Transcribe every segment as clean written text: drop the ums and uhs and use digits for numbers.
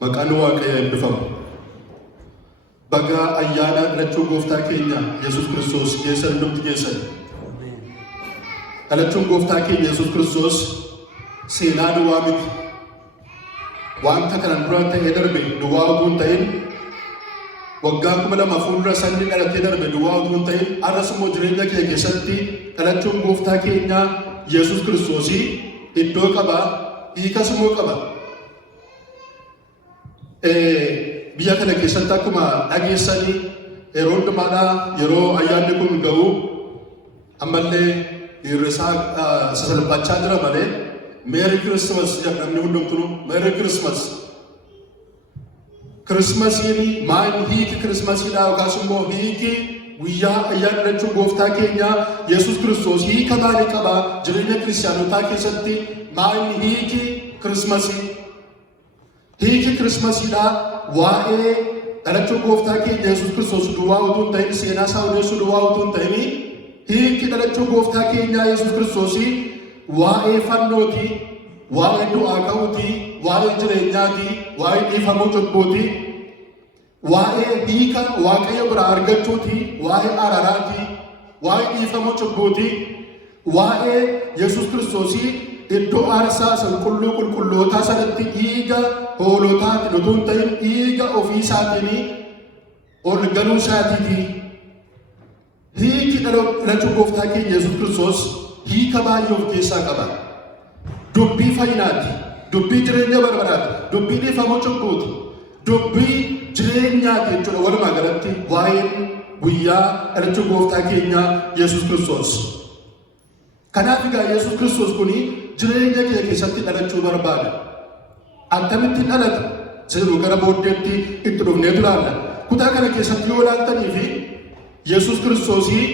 Maqaan Waaqayyoo eebbifamu. Baga ayyaana dhalachuu gooftaa keenya Yesuus Kiristoos geessan hundumti geessan. Dhalachuun gooftaa keenya Yesuus Kiristoos seenaa duwwaa miti. Wanta kanan dura ta'ee darbe duwwaa utuu hin ta'in waggaa 2000 fuuldura sanni dhalatee darbe duwwaa utuu hin ta'in arras immoo jireenya kee keessatti dhalachuun gooftaa keenya Yesuus Kiristoosii iddoo qaba, hiikas immoo qaba. Biyya kana keessatti akkuma dhageessanii yeroo hundumaadhaa yeroo ayyaanni kun ga'u ammallee hir'isaa sasalphachaa jira malee Merry Christmas jedhamni hundumtuu Merry Christmas. Christmasiin maal hiiki Christmasiidhaa yookaas immoo hiiki guyyaa ayyaana dhalachuu gooftaa keenya Yesuus Kiristoos hiika maalii qaba jireenya kiristaanotaa keessatti maal hiiki Christmasii? Hiiki Christmasiidhaa waa'ee dhalachuu gooftaa keenya Yesuus Kiristoos duwwaa utuu hin ta'in seenaa isaa odeessuu duwwaa utuu hin ta'in hiiki dhalachuu gooftaa keenya Yesuus Kiristoosii waa'ee fannootii, waa'ee du'aa ka'uutii, waa'ee jireenyaatii, waa'ee dhiifamuu cubbuutii, waa'ee hiika Waaqayyo biraa argachuutii, waa'ee araraatii, waa'ee dhiifamuu cubbuutii, waa'ee Yesuus Kiristoosii iddoo aarsaa qulqulluu qulqullootaa sanatti dhiiga hoolotaatiin utuu hin ta'in dhiiga ofii isaatiin ol galuu isaatiitii. Hiiki dhalachuu gooftaa keenya Yesuus Kiristoos hiika baay'ee of keessaa qaba. Dubbii fayyinaati, dubbii jireenya barbaraati, dubbii dhiifamuu cubbuuti, dubbii jireenyaati jechuudha. Walumaa galatti waa'een guyyaa dhalachuu gooftaa keenya Yesuus Kiristoos. Kanaaf egaa Yesuus Kiristoos kuni jireenya kee keessatti dhalachuu barbaada. Akkamitti dhalata? Seenuu gara booddeetti itti dhufnee ilaalla. Kutaa kana keessatti yoo ilaaltanii fi Yesuus Kiristoosii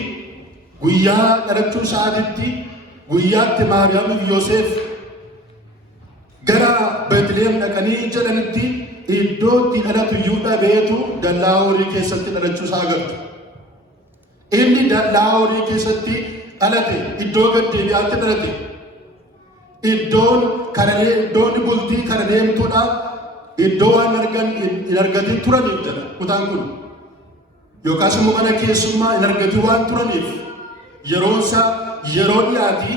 guyyaa dhalachuu isaatiitti guyyaatti Maariyaam fi Yoosef gara Beetlehem dhaqanii jedhanitti iddoo itti dhalatu iyyuu dhabeetu dallaa horii keessatti dhalachuu isaa agartu. Inni dallaa horii keessatti dhalate, iddoo gaddeebi'aatti dhalate. Iddoon bultii kana deemtuudha. Iddoo waan hin argatin turaniif jedha kutaan kun. Yookaas immoo mana keessummaa hin argatin waan turaniif yeroonsa yeroo dhiyaatii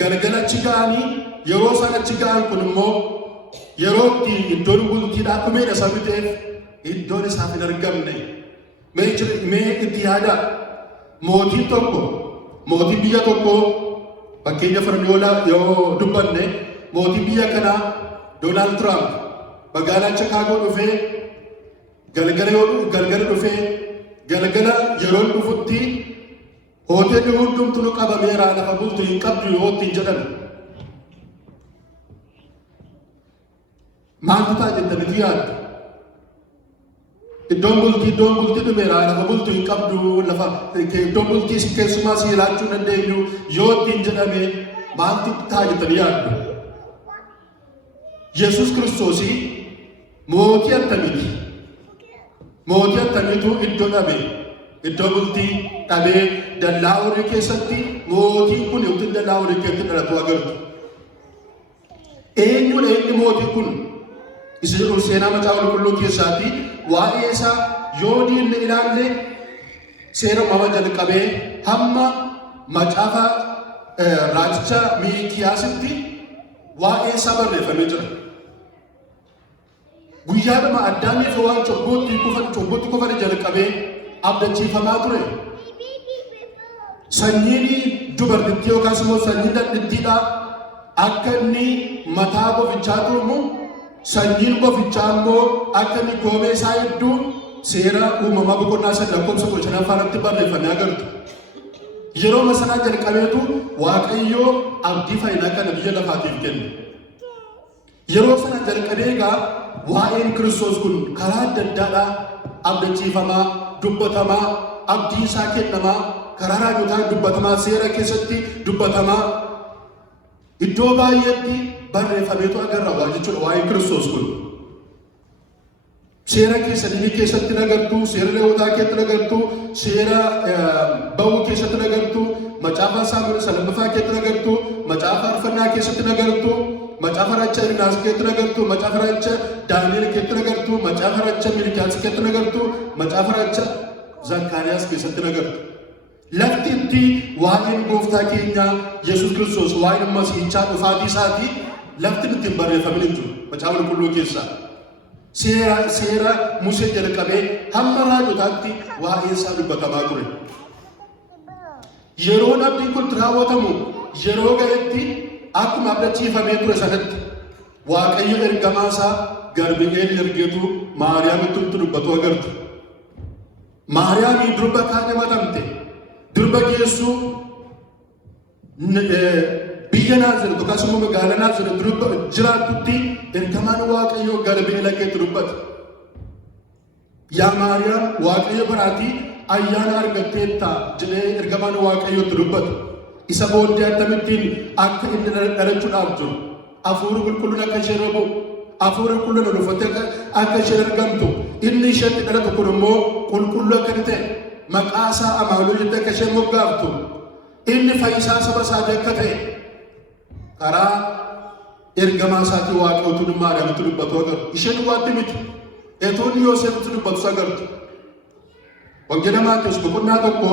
galgala achi ga'anii yeroo isaan achi ga'an kun immoo yeroo itti iddoon bultiidhaa dhumeedha sababii ta'eef iddoon isaaf hin argamne. Mee itti yaada mootiin tokko mootiin biyya tokko fakkeenya Farmiyoola yoo dubbanne mootiin biyya kanaa Doonaald Tiraamp magaalaa Chikaagoo dhufee galgala dhufee galgala yeroo dhufutti hoteelli hundumtuu qabameera lafa bultu hin qabdu yoo ittiin jedhan maaltu ta'a jettanitti yaaddu? Iddoon bultii dhumeera lafa bultu hin qabdu lafa iddoon bultii keessumaa si ilaachuu dandeenyu yoo ittiin jedhame maaltu ta'a jettanii yaaddu? Yesuus Kiristoosii mootii akkamiiti? Mootii akkamiitu iddoo dhabe? Iddoo bultii dhabee dallaa horii keessatti mootiin kun yookiin dallaa horii keessatti dhalatu agartu. Eenyudha inni mootiin kun? Isin seenaa macaafa qulqulluu keessaatti waa'ee isaa yoo diinne ilaalle seera uumama jalqabee hamma macaafa raajicha Miikiyaasitti waa'ee isaa barreeffamee jira. Guyyaadhuma Addaamiif waan cubbuutti kufan jalqabee abdachiifamaa ture. Sanyiin dubartittii yookaas immoo sanyiin dadhittiidhaa akka inni mataa bofichaa turumu sanyiin bofichaa immoo akka inni koomee isaa hedduu seera uumamaa boqonnaa 9:5 barreeffamee agartu. Yeroo masanaa jalqabeetu Waaqayyoo abdii fayyinaa kana biyya lafaatiif kenne. Yeroo sana jalqabee egaa waa'een Kiristoos kun karaa adda addaadhaa abdachiifamaa, dubbatamaa, abdii isaa kennamaa, karaa raajotaa dubbatamaa, seera keessatti dubbatamaa, iddoo baay'eetti barreeffameetu agarra waa jechuudha waa'een Kiristoos kun. Seera keessatti nagartuu, seera Lewwotaa keessatti nagartuu, seera Bawuu keessatti nagartuu, macaafa Saamu'eel 2ffaa keessatti nagartuu, macaafa Faarfannaa keessatti nagartuu, macafaracha Irnaas keetti nagartu, macafaracha Daani'el keetti nagartu, macafaracha Milkiyaas keetti nagartu, macafaracha Zakkaariyaas keessatti nagartu. Lafti itti waa'een gooftaa keenya Yesuus Kiristoos waa'een Masiihichaa dhufaatii isaatii lafti itti hin barreeffamin hin jiru. Macaafa qulqulluu keessaa. Seera Musee jalqabee hamma raajotaatti waa'ee isaa dubbatamaa ture. Yeroo abdiin kun raawwatamu yeroo ga'etti akkuma abdachiifamee ture sanatti Waaqayyo ergamaa isaa Gabri'eel ergeetu Maariyaamitti dubbatu agartu. Maariyaamii durba kaadhimatamte durba geessu biyya Naazireet akkasumas magaalaa Naazireet durba jiraatutti ergamaan Waaqayyo Gabri'eel keetti dubbate. Yaa Maariyaam Waaqayyo biraatii ayyaana argatteetta jedhee ergamaan Waaqayyotti dubbate. Isa booddee akkamittiin akka inni dhalachuudhaaf jiru hafuurri qulqulluun akka isheen robu hafuurri qulqulluun dhufatee akka isheen argamtu inni isheetti dhalatu kun immoo qulqulluu akka ta'e maqaa isaa Amaanu'eel jettee akka isheen moggaaftu inni fayyisaa saba isaatii akka ta'e karaa ergamaa isaatii Waaqayyootu Maariyaamitti dubbatu agartu. Isheen waatti miti eetoonni Yoosefitti dubbatu agartu. Wangeela Maatewos boqonnaa tokko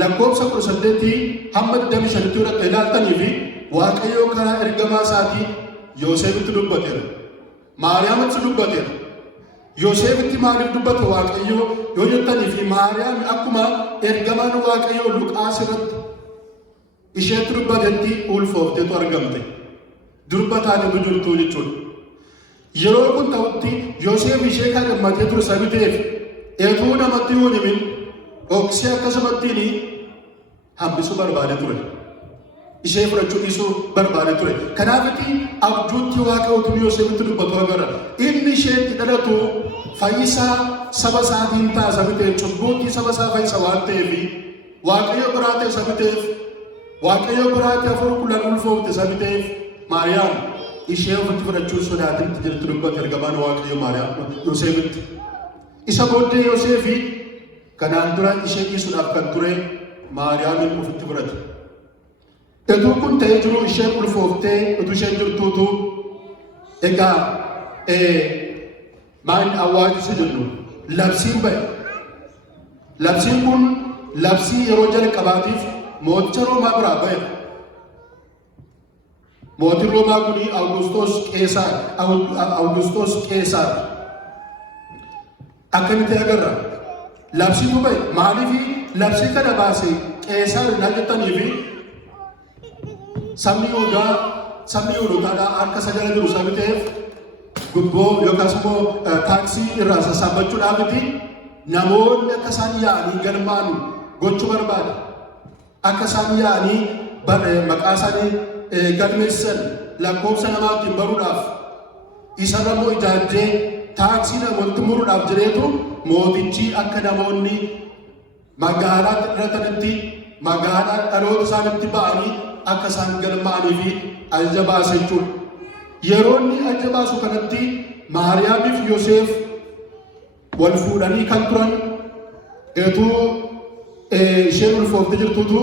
lakkoofsa 18 hamma 25 irratti ilaaltanii fi Waaqayyo karaa ergamaa isaatii Yoosefitti dubbateera. Maariyaamitti dubbateera. Yoosefitti maaliif dubbate Waaqayyo yoo jettanii fi Maariyaam akkuma ergamaan Waaqayyo Luqaas irratti isheetti dubbatetti ulfoofteetu argamte. Durba taatetu jirtu jechuudha. Yeroo kun ta'utti Yoosef ishee kan hammatee ture sabi ta'eef eetuu namatti yoo himin oksii akkasumattiin hambisuu barbaade ture. Ishee fudhachuu dhiisuu barbaade ture. Kanaafitti abjuutti Waaqayyootu Yoosefitti dubbatu agarra. Inni isheetti dhalatu fayyisaa saba isaatiin ta'a sabi ta'eef cubbuutti saba isaa fayyisa waan ta'eef Waaqayyo biraa ta'e sabi ta'eef Waaqayyo biraatti hafuura qulqulluun ulfoofte sabi ta'eef Maariyaam ishee ofitti fudhachuu sodaatetti jirtu dubbate ergamaan Waaqayyo Maariyaam Yoosefitti. Isa booddee Yoosefi kanaan dura ishee dhiisuudhaaf kan ture Maariyaamin ofitti fudhate. Etuu kun ta'ee jiru isheen ulfooftee utuu isheen jirtuutu egaa maalin awwaajisa jennu labsiin ba'e. Labsiin kun labsii yeroo jalqabaatiif mooticha Roomaa biraa ba'e. Mootiin Roomaa kuni Awugisxoos Qeesaar. Akkamitti agarra? Labsiitu ba'e. Maaliif labsii kana baase Qeesaar hin hojjetanii fi sabni Yihuudootaadhaa harka sagala jiru sabi ta'eef gubboo yookaas immoo taaksii irraa sassaabachuudhaafiti namoonni akka isaan yaa'anii galmaa'an gochuu barbaada. Akka isaan yaa'anii maqaa isaanii galmeessan lakkoofsa namaatti baruudhaaf isarra immoo ijaajjee taaksii namoonni muruudhaaf jireetu mootichi akka namoonni magaalaatti dhiratanitti magaalaa dhaloota isaanitti ba'anii akka isaan galmaa'anii fi ajaja baase jechuudha. Yeroo inni ajaja baasu kanatti Maariyaamiif Yoosef wal fuudhanii kan turan eetuu isheen ulfoofte jirtutu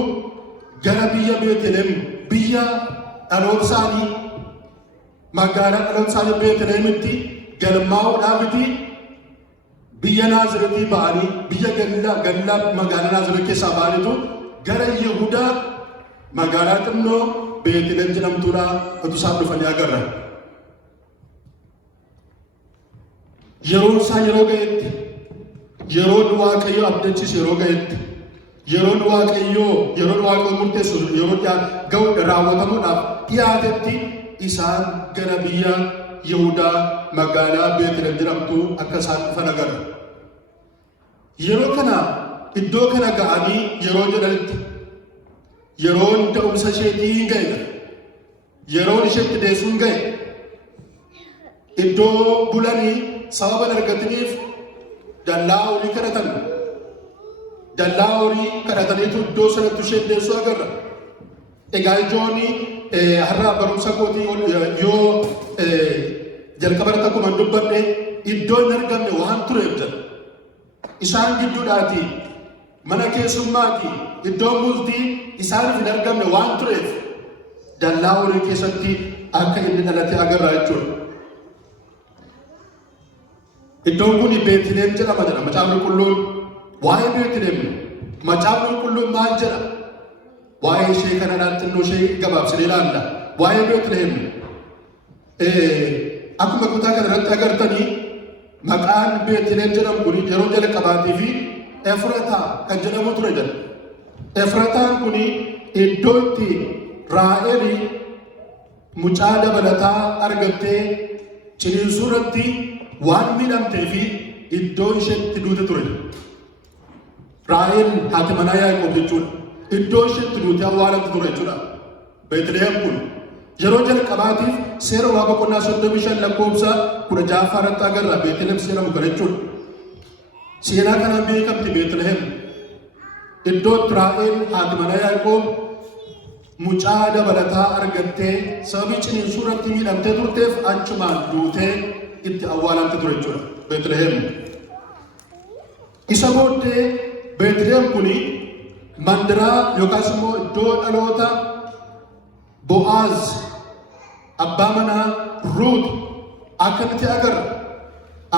gara biyya Beetlehem biyya dhaloota isaanii magaalaa dhaloota isaanii Beetlehemitti galmaa'uudhaafiti biyya Naazireetii ba'anii biyya Galiilaa magaalaa Naazireet keessaa ba'anitu gara Yihudaa magaalaa xinnoo Beetlehem jedhamtuudhaa utuu isaan dhufanii agarra. Yeroon isaa yeroo ga'etti yeroon Waaqayyo abdachiisu yeroo ga'etti yeroon Waaqayyo murteessu yeroo ga'u raawwatamuudhaaf dhiyaatetti isaan gara biyya Yihudaa magaalaa Beetlehem jedhamtu akka isaan dhufan agarra. Yeroo kana iddoo kana ga'anii yeroo jedhanitti yeroon da'umsa isheetii hin ga'e. Yeroon isheetti deessuun ga'e. Iddoo bulanii sababa argataniif dallaa horii kadhatan. Dallaa horii kadhataniitu iddoo sanatti ishee deessuu agarra. Egaa ijoonni har'a barumsa kootii yoo jalqaba irratti akkuma dubbadhe iddoo hin argamne waan tureef jedha. Isaan gidduudhaati mana keessummaati iddoo murtii isaaniif hin argamne waan tureef dallaa horii keessatti akka inni dhalate agarra jechuudha. Iddoon kun Beetlehem jedhama jedha Macaafni Qulqulluun. Waa'ee Beetlehem Macaafni Qulqulluun maal jedha? Waa'ee ishee kanadhaan xinnoo ishee gabaabsinee ilaalla. Waa'ee Beetlehem akkuma kutaa kana irratti agartanii maqaan Beetlehem jedhamu kun yeroo jalqabaatii fi Efrataa kan jedhamu ture jedha. Efrataan kun iddoo itti Raahel mucaa dabalataa argattee ciniinsuu irratti waan miidhamtee fi iddoo isheetti duute ture. Raahel haati manaa Yaaqoob jechuudha. Iddoo isheetti duute awwaalamte ture jechuudha. Beetlehem kun yeroo jalqabaatiif seera waa boqonnaa 35 lakkoofsa 16 irratti agarra Beetlehem seenamu kana jechuudha. Seenaa kanaan beekamti Beetlehem. Iddoo Raahel haati manaa Yaaqoob mucaa dabalataa argattee sababii ciniinsuu irratti miidhamtee turteef achumaan duutee itti awwaalamte ture jechuudha. Beetlehem. Isa booddee Beetlehem kuni mandaraa yookaas immoo iddoo dhaloota Bo'aaz abbaa manaa Ruut akkamitti agarra.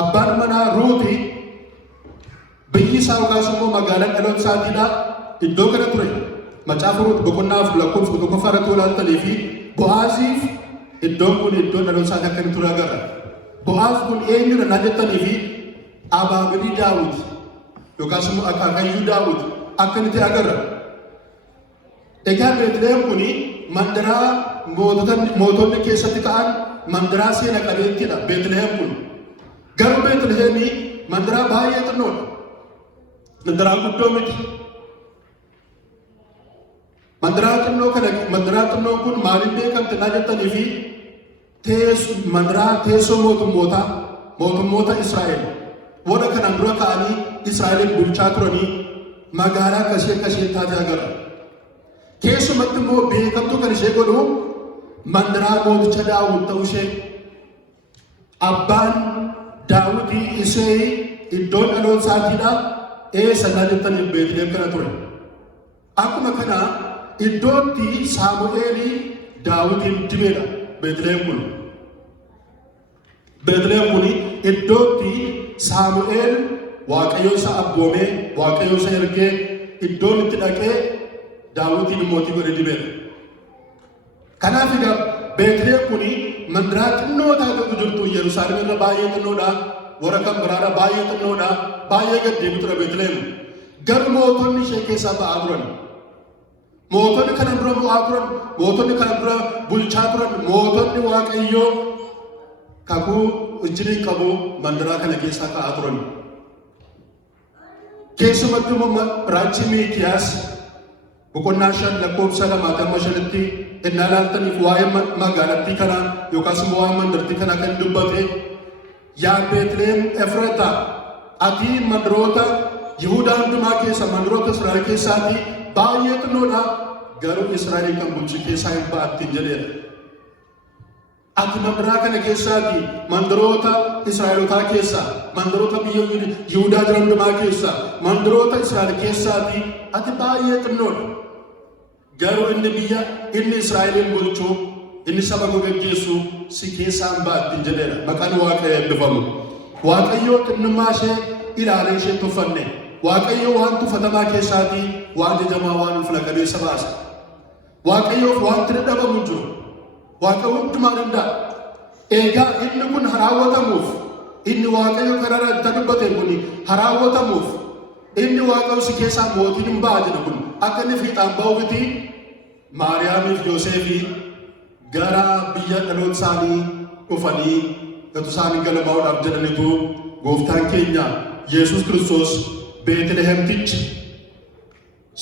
Abbaan manaa Ruuti biyyi isaa yookaas immoo magaalaan dhaloota isaatiidha iddoo kana ture. Macaafa Ruut boqonnaa 1 irratti walaaltanii fi Bo'aaziif iddoon kun iddoo dhaloota isaati akkamitti ture agarra. Bo'aaz kun eenyudha naan jettanii fi abaabilii Daawit yookaas immoo akaakayyuu Daawit akkamitti agarra. Egaa Beetlehem kun mandaraa mootonni keessatti ka'an mandaraa seena qabeettiidha. Beetlehem kun garuu Beetlehem mandaraa baay'ee xinnoodha. Mandaraa guddoo miti. Mandaraa xinnoo kun maaliin beekamte naan jettanii fi mandaraa teessoo mootummoota Israa'el warra kanaan dura ka'anii Israa'elin bulchaa turanii magaalaa akkasii taate agarra. Keessumatti immoo beekamtuu kan ishee godhu mandaraa mooticha Daawit ta'uu ishee. Abbaan Daawit ishee iddoon dhaloota isaatiidha. Eessa naan jettanii Beetlehem kana ture. Akkuma kana iddootti Saamu'eel Daawitin dibeedha Beetlehem kun. Beetlehem kun iddootti Saamu'eel Waaqayyo isa abboomee Waaqayyo isa ergee iddoon itti dhaqee Daawitin mootii godhe dibeedha. Kanaaf egaa Beetlehem kun mandaraa xinnoo taatetu jirtu Yerusaalem irra baay'ee xinnoodha. Warra kan biraadha baay'ee xinnoodha. Baay'ee gad deebitu ture Beetlehem. Garuu mootonni ishee keessaa ba'aa turan. Mootonni kana dura bu'aa turan, mootonni kana dura bulchaa turan, mootonni Waaqayyoo kakuu ijjirii qabu mandaraa kana keessaa ka'aa turan. Keessumatti immoo raajii Miikiyaas boqonnaa 5 lakkoofsa 2-5tti innaa ilaaltaniif waa'ee magaalattii kana yookaas immoo waa'ee mandartii kana kan dubbate yaa Beetlehem Efrataa ati mandaroota Yihuudaa hundumaa keessa mandaroota Israa'el keessaati baay'ee xinnoodha garuu Israa'el kan bulchu keessaa hin ba'attiin jedheera. Ati mandaraa kana keessaati mandaroota Israa'elotaa keessaa mandaroota biyya Yihuudaa jiran hundumaa keessaa mandaroota Israa'el keessaati ati baay'ee xinnoodha. Garuu inni Israa'elin bulchu inni saba gaggeessu si keessaa hin ba'attiin jedheera. Maqaan Waaqayyoo eebbifamu. Waaqayyoo xinnummaa ishee ilaalee ishee tuffanne. Waaqayyo waan tuffatamaa keessaatii waan jajamaa waan ulfina qabeessa baasa. Waaqayyoof wanti dadhabamu hin jiru. Waaqayyo hundumaa danda'a. Egaa inni kun raawwatamuuf inni Waaqayyo kanarra itti dubbate kun raawwatamuuf inni Waaqayyo si keessaa mootiin hin ba'a jedha kun akka inni fiixaan ba'uufi Maariyaamiif Yoosefii gara biyya dhaloota isaanii dhufanii gatu isaanii galmaa'uudhaaf jedhanitu gooftaan keenya Yesuus Kiristoos Beetlehemtichi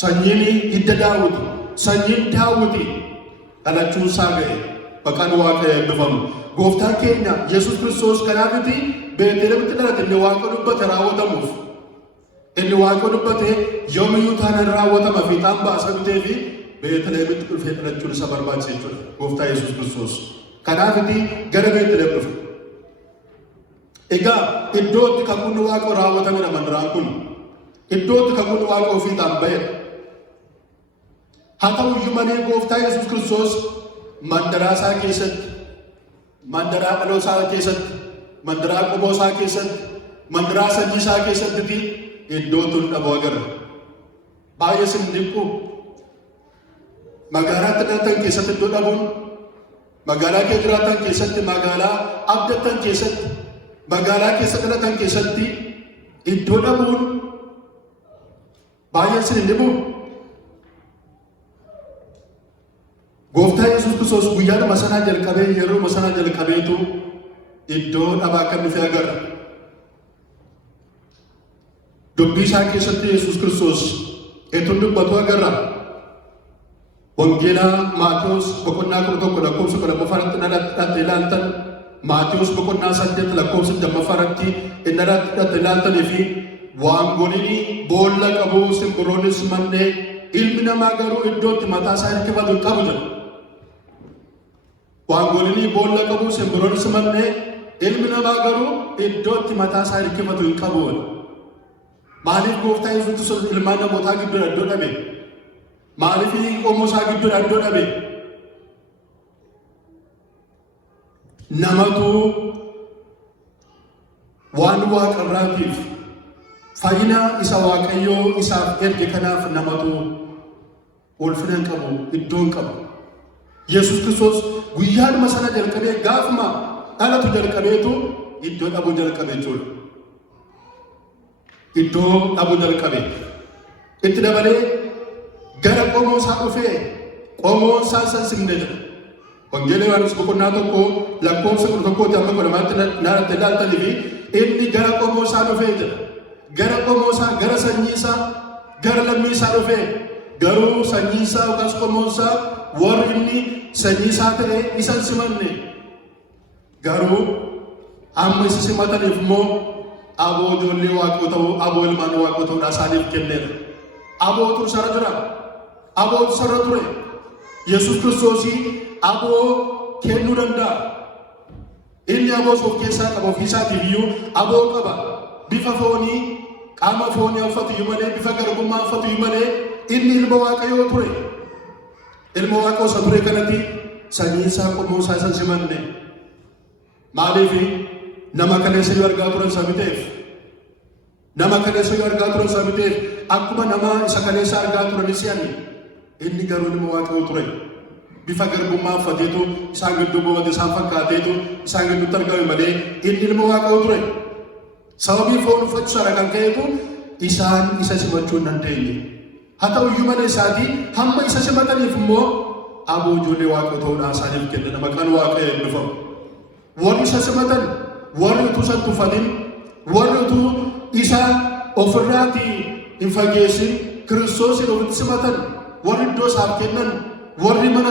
sanyiin hidda Daawit sanyiin Daawit dhalachuu isaa ga'e. Maqaan Waaqayyoo eebbifamu. Gooftaan keenya Yesuus Kiristoos kanaafiti Beetlehemitti dhalate inni Waaqa dubbate raawwatamuuf. Inni Waaqa dubbate yoomiyyuu taanaan raawwatama fiixaan baasa bitee fi Beetlehemitti dhufee dhalachuun isa barbaachisa jechuudha. Gooftaa Yesuus Kiristoos. Kanaafiti gara Beetlehem dhufe. Egaa iddootti kakuun Waaqa raawwatamedha mandaraan kun. Iddootti kakuun Waaqa ofiitaan ba'edha. Haa ta'u iyyuu malee Gooftaa Yesuus Kiristoos mandaraa isaa keessatti mandaraa dhaloosaa keessatti, mandaraa qoboosaa keessatti, mandaraa sanyiisaa keessatti iddoo tun dhabuu agarra. Baay'ee sin dhiqqu magaalaatti dhalatan keessatti iddoo dhabuun, magaalaa kee jiraatan keessatti, magaalaa abdattan keessatti, magaalaa keessa dhalatan keessatti iddoo dhabuun baay'ee sin dhibu. Gooftaa Yesuus Kiristoos guyyaadhuma sanaa jalqabee yerooma sanaa jalqabeetu iddoo dhabaa kan dhufe agarra. Dubbii isaa keessatti Yesuus Kiristoos etuun dubbatu agarra. Wangeelaa Maatewos boqonnaa 11 lakkoofsa 12 irratti ilaaltan, Maatewos boqonnaa 8 lakkoofsa 6 irratti ilaaltanii fi waangoliin boolla qabu simbirroonnis mannee ilmi namaa garuu iddootti mataa isaa hirkifatu hin qabu jedha. Waangoliin boolla qabu simbirroonnis mannee ilmi namaa garuu iddootti mataa isaa hirkifatu hin qabu. Maaliif Gooftaa Yesuus Kiristoos ilmaan namootaa gidduu iddoo dhabe? Maaliif qomoo isaa gidduu iddoo dhabe? Namatu waan waaqarraatiif fayyina isa Waaqayyoo isaaf erge kanaaf namatu ulfina hin qabu, iddoo hin qabu. Yesuus Kiristoos guyyaadhuma sana jalqabee gaafuma dhalatu jalqabeetu iddoo dhabuu jalqabe jechuudha. Iddoo dhabuu jalqabe. Itti dabalee gara qomoo isaa dhufee qomoon isaa san simne jedha. Wangeela Yohaannis boqonnaa 1 lakkoofsa 11 amma 12 ilaaltanii fi inni gara qomoo isaa dhufee jedha. Gara qomoo isaa, gara sanyii isaa, gara lammii isaa dhufee garuu sanyii isaa yookaas qomoo isaa warri inni sanyii isaa ta'e isa simanne. Garuu amma isa simataniif immoo aboo ijoollee Waaqoo ta'uu, aboo ilmaan Waaqoo ta'uudhaa isaaniif kenneera. Abootu isarra jira. Abootu isarra ture. Yesuus Kiristoos aboo kennuu danda'a. Inni aboo of keessaa qaba, ofii isaatiif iyyuu aboo qaba. Bifa foonii, qaama foonii uffatu iyyuu malee, bifa garbummaa uffatu iyyuu malee, inni ilma Waaqayyoo ture. Ilma Waaqoo isa ture kanatti sanyii isaa qomoo isaa isa simanne. Maaliif nama kaleessa yoo argaa turan sabi ta'eef, nama kaleessa yoo argaa turan sabi ta'eef akkuma nama isa kaleessa argaa turan si'anni. Inni garuu ilma Waaqayyoo ture. Bifa garbummaa uffateetu isaan gidduu boobate isaan fakkaateetu isaan gidduutti argame malee inni ilma Waaqayyoo ture. Sababii foon uffachuu sana kan ka'eetu isaan isa simachuu hin dandeenye. Haa ta'u iyyuu malee isaatii hamma isa simataniif immoo aboo ijoollee Waaqayyoo ta'uudhaan isaaniif kenne. Maqaan Waaqayyoo eebbifamu. Warri isa simatan, warri utuu isa tuffatin, warri utuu isa ofirraatii hin fageessin Kiristoosin ofitti simatan, warri iddoo isaaf kennan, warri mana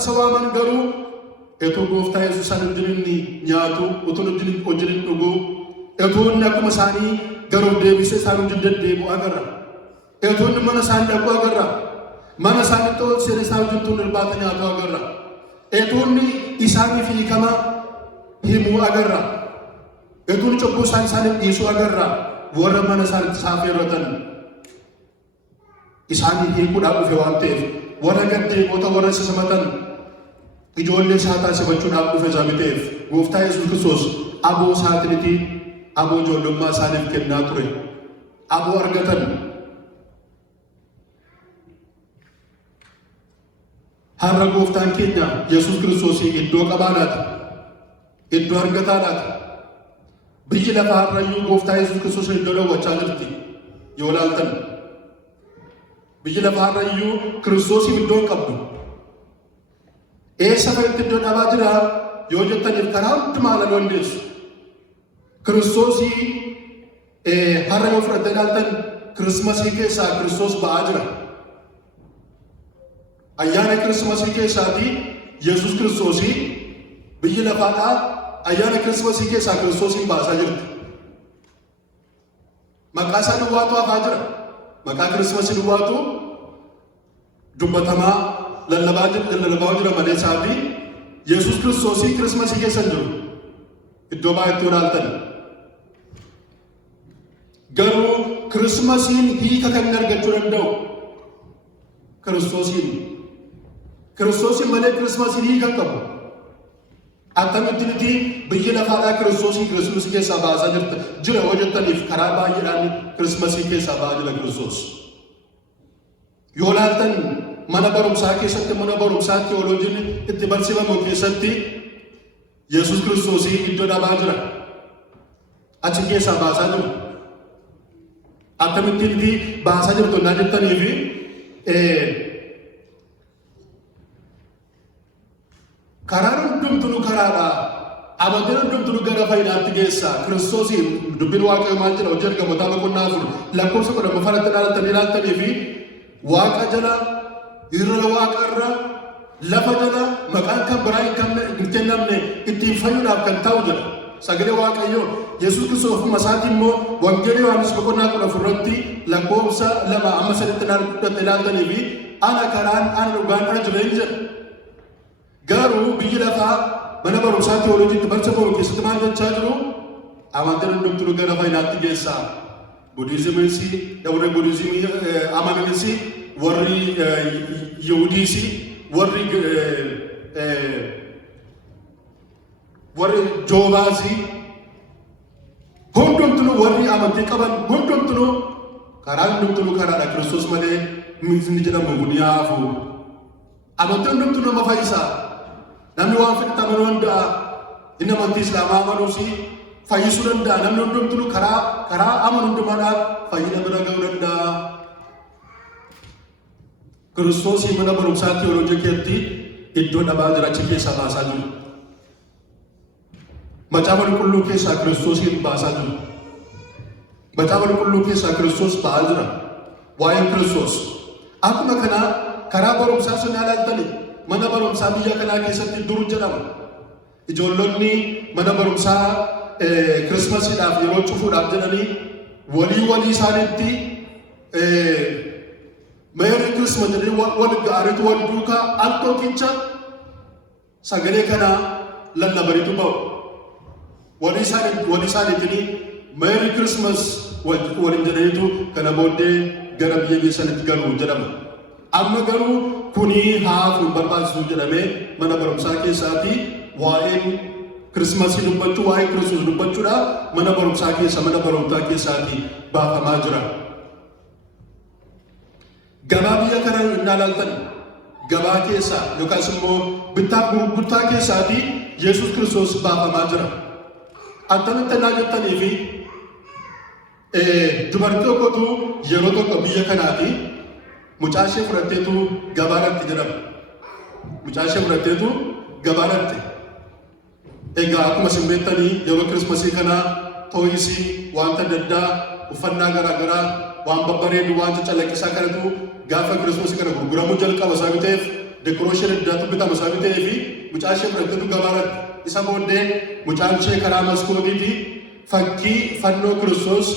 isa waaman garuu etuu Gooftaa Yesuus isaan wajjin nyaatu, utuu wajjin dhugu, etuu inni akkuma isaanii garuu deebisee isaan wajjin deddeebi'u agarra. Etuu inni mana isaanii dhaqu agarra. Mana isaanii ta'uu seenaa isaa wajjin tuun irbaata nyaatu agarra. Etuu inni isaaniif hiikama himuu agarra. Etuu inni cubbuu isaaniif dhiisuu agarra. Warra mana isaaniitti isaaf irratan isaanii hiikuudhaaf dhufe waan ta'eef warra gaddeebi'oota warra isa simatan ijoollee isaa taasifachuudhaaf dhufe sabi ta'eef Gooftaa Yesuus Kiristoos aboo isaatiiniti aboo ijoollummaa isaaniif kennaa ture. Aboo argatan. Har'a Gooftaan keenya Yesuus Kiristoos iddoo qabaadhaati. Iddoo argataadhaati. Biyyi lafaa har'ayyuu Gooftaa Yesuus Kiristoos iddoo daawwachaa jirti yoo ilaaltan. Biyyi lafaa har'ayyuu Kiristoosiif iddoo qabdu. Eessa fa'itti iddoo dhabaa jira yoo jettaniif karaa hundumaa ilaaluu dandeessu. Kiristoosii har'a yoo fudhattee ilaaltan Kirismasii keessaa Kiristoos ba'aa jira. Ayyaana Kirismasii keessaatii Yesuus Kiristoosii biyyi lafaadhaa ayyaana Kirismasii keessaa Kiristoosiin baasaa jirti. Maqaa isaa duwwaatu hafaa jira. Maqaa Kirismasii duwwaatu dubbatamaa lallabaa jira malee isaatii Yesuus Kiristoosii Kirismasii keessa hin jiru. Iddoo baay'eetti ilaaltan. Garuu Kirismasiin hiika kan argachuu danda'u Kiristoosiin malee Kirismasiin hiika qabu. Akkamittiniti biyya lafaadhaa Kiristoos keessaa baasaa jira hojjettaniif karaa baay'eedhaan Kiristoosii keessaa ba'aa jira Kiristoos. Yoo laaltan mana barumsaa keessatti mana barumsaa teolojiin itti barsiifamu keessatti Yesuus Kiristoosii iddoo dhabaa jira. Achi keessaa baasaa jiru. Akkamittiniti baasaa jirtu naa jettaniif karaan hundumtuu karaadha. Amantiin hundumtuu gara faayidaatti geessa. Kiristoosiin dubbiin Waaqayyoo maal jedha hojii ergamootaa boqonnaa 4 lakkoofsa 10 ilaaltanii fi Waaqa jala irra Waaqa irra lafa jala maqaan kan biraa hin kennamne ittiin fayyuudhaaf kan ta'u jedha. Sagalee Waaqayyoo Yesuus Kiristoos ofuma isaatii immoo Wangeelii Yohaannis boqonnaa 14 irratti lakkoofsa 2-3 ilaaltanii fi ana karaan ana dhugaan ana jireenya jedha. Garuu biyyi lafaa mana barumsaa teolojiitti barsiifamu keessatti maal jechaa jiru? Amantiin hundumtuu gara faayidaatti geessa. Budiizimiis, warri budiizimii amananis, warri Yihudiis, warri Joobaas, hundumtuu warri amantii qaban hundumtuu karaa hundumtuu karaadha. Kiristoos malee miisni jedhamu kun yaafu. Amantiin hundumtuu nama fayyisaa. Namni waan fedhe amanuu danda'a. Inni amantii Islaamaa amanuus fayyisuu danda'a. Namni hundumtuu karaa amanu hundumaadhaan fayyina bira ga'uu danda'a. Kiristoos mana barumsaa teolojii keessatti iddoo dhabaa jira achi keessaa baasaa jiru. Macaafa Qulqulluu keessaa Kiristoosiin baasaa jiru. Macaafa Qulqulluu keessaa Kiristoos ba'aa jira. Waa'een Kiristoos. Akkuma kanaa karaa barumsaa sun ilaaltanii mana barumsaa biyya kanaa keessatti dur jedhama. Ijoollonni mana barumsaa Kirismasiidhaaf yeroo cufuudhaaf jedhanii walii isaaniitti Meeri Kirismas jedhanii wal gaariitu wal duukaa al tokkicha sagalee kanaa lallabaniitu ba'u. Walii isaaniitiin Meeri Kirismas waliin jedhaniitu kana booddee gara biyya keessanitti galuu jedhama. Amma garuu kuni haafuun barbaachisu jedhamee mana barumsaa keessaatii waa'een Kirismasii dubbachuu waa'ee Kiristoos dubbachuudha mana barumsaa keessaatii baafamaa jira. Gabaa biyya kana ilaaltan gabaa keessaa yookaas immoo bittaa gurgurtaa keessaatii Yesuus Kiristoos baafamaa jira. Akkamitti naa jettanii fi dubartii tokkotu yeroo tokko biyya kanaatii mucaa ishee fudhatteetu gabaadhaatti jedhama. Mucaa ishee fudhatteetu gabaadhaatti. Egaa akkuma isin beektanii yeroo Kirismasii kana tooyisii wanta adda addaa uffannaa garaagaraa waan babbareedu waan caccalaqisaa kanatu gaafa Kirismasii kana gurguramuu jalqaba isaa biteef dekorooshii addaatu bitama isaa bitee fi mucaa ishee fudhatteetu gabaadhaatti. Isa booddee mucaan ishee karaa maskootiiti fakkii fannoo Kiristoos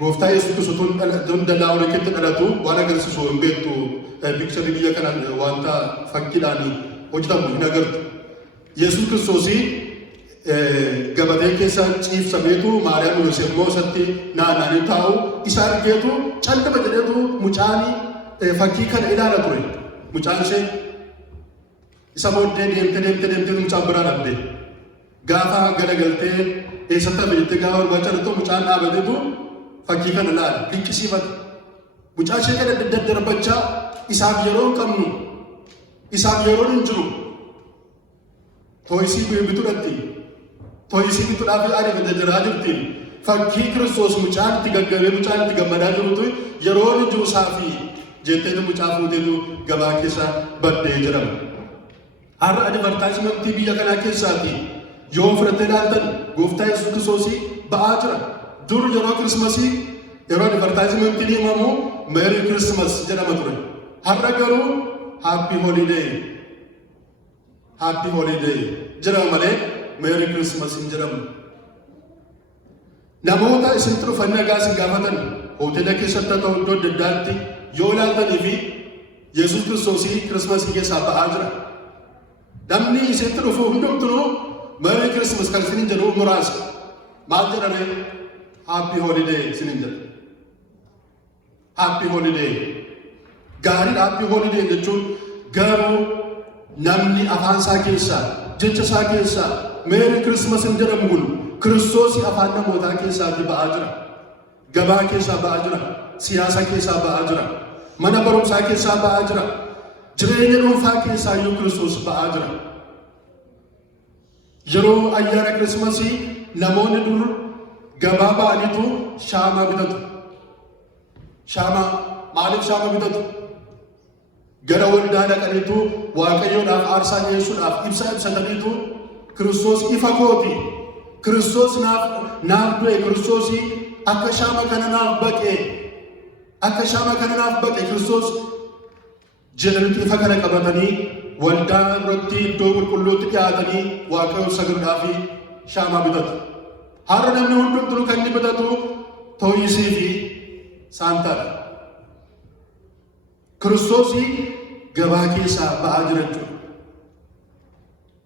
gooftaa Yesuus Kiristoos dallaa walitti dhalatu waan agarsiisu hin beektu piikcharii biyya kana wanta fakkiidhaan hojjetamu hin agartu. Yesuus Kiristoos gabatee keessa ciibsameetu Maariyaam Yoosef immoo isatti naanna'anii taa'u isa argeetu callaba jedheetu mucaan fakkii kana ilaala ture. Mucaan ishee isa booddee deemtee mucaan biraa dhabde. Gaafa garagaltee eessatti hafe jettee gaafa barbaachisu mucaan dhaabateetu fakkii kana ilaala dinqisiifate. Mucaan ishee kana daddarbachaa isaaf yeroo hin qabnu isaaf yeroo hin jiru. Tooyisii bituudhaatti tooyisii bituudhaaf ariifate jiraa jirti. Fakkii Kiristoos mucaan itti gaggabee mucaan itti gammadaa jirutu yeroo hin jiru saafi jetteetu mucaa fuuteetu gabaa keessa baddee jedhama. Har'a advertaayimentii biyya kanaa keessaati yoo fudhattee ilaaltan gooftaa Yesuus Kiristoos ba'aa jira. Dur yeroo Kirismasii yeroo advertaayimentiin himamu Meeri Kirismas jedhama ture. Har'a garuu Happy Holiday jedhama malee Meeri Kirismas hin jedhamu. Namoota isintti dhufanii nagaa isin gaafatan hoteela keessatti haa ta'u iddoo adda addaatti yoo ilaaltanii fi Yesuus Kiristoos Kirismasii keessaa ba'aa jira. Namni isinitti dhufu hundumtuu Meeri Kirismas kan isiniin jedhu muraasa. Maal jedhamee Happy Holiday isiniin jedha. Happy Holiday. Gaariidha Happy Holiday jechuun garuu namni afaan isaa keessaa jecha isaa keessaa meeri Kirismas jedhamu kun Kiristoos afaan namootaa keessaatii ba'aa jira. Gabaa keessaa ba'aa jira. Siyaasa keessaa ba'aa jira. Mana barumsaa keessaa ba'aa jira. Jireenya dhuunfaa keessaa iyyuu Kiristoos ba'aa jira. Yeroo ayyaana Kirismasii namoonni dur gabaa ba'aniitu shaamaa bitatu. Shaamaa maaliif shaamaa bitatu? Gara waldaa dhaqaniitu Waaqayyoodhaaf aarsaa dhiyeessuudhaaf ibsataniitu Kiristoos ifa kooti. Kiristoos naaf du'e. Kiristoos akka shaama kana naaf baqe. Akka shaama kana naaf baqe Kiristoos jedhaniitu ifa kana qabatanii waldaa irratti iddoo qulqulluutti dhiyaatanii Waaqayyoof sagaduudhaaf shaamaa bitatu. Har'a namni hundumtuu kan inni bitatu tooyisii fi saantaadha. Kiristoos gabaa keessaa ba'aa jira jechuudha.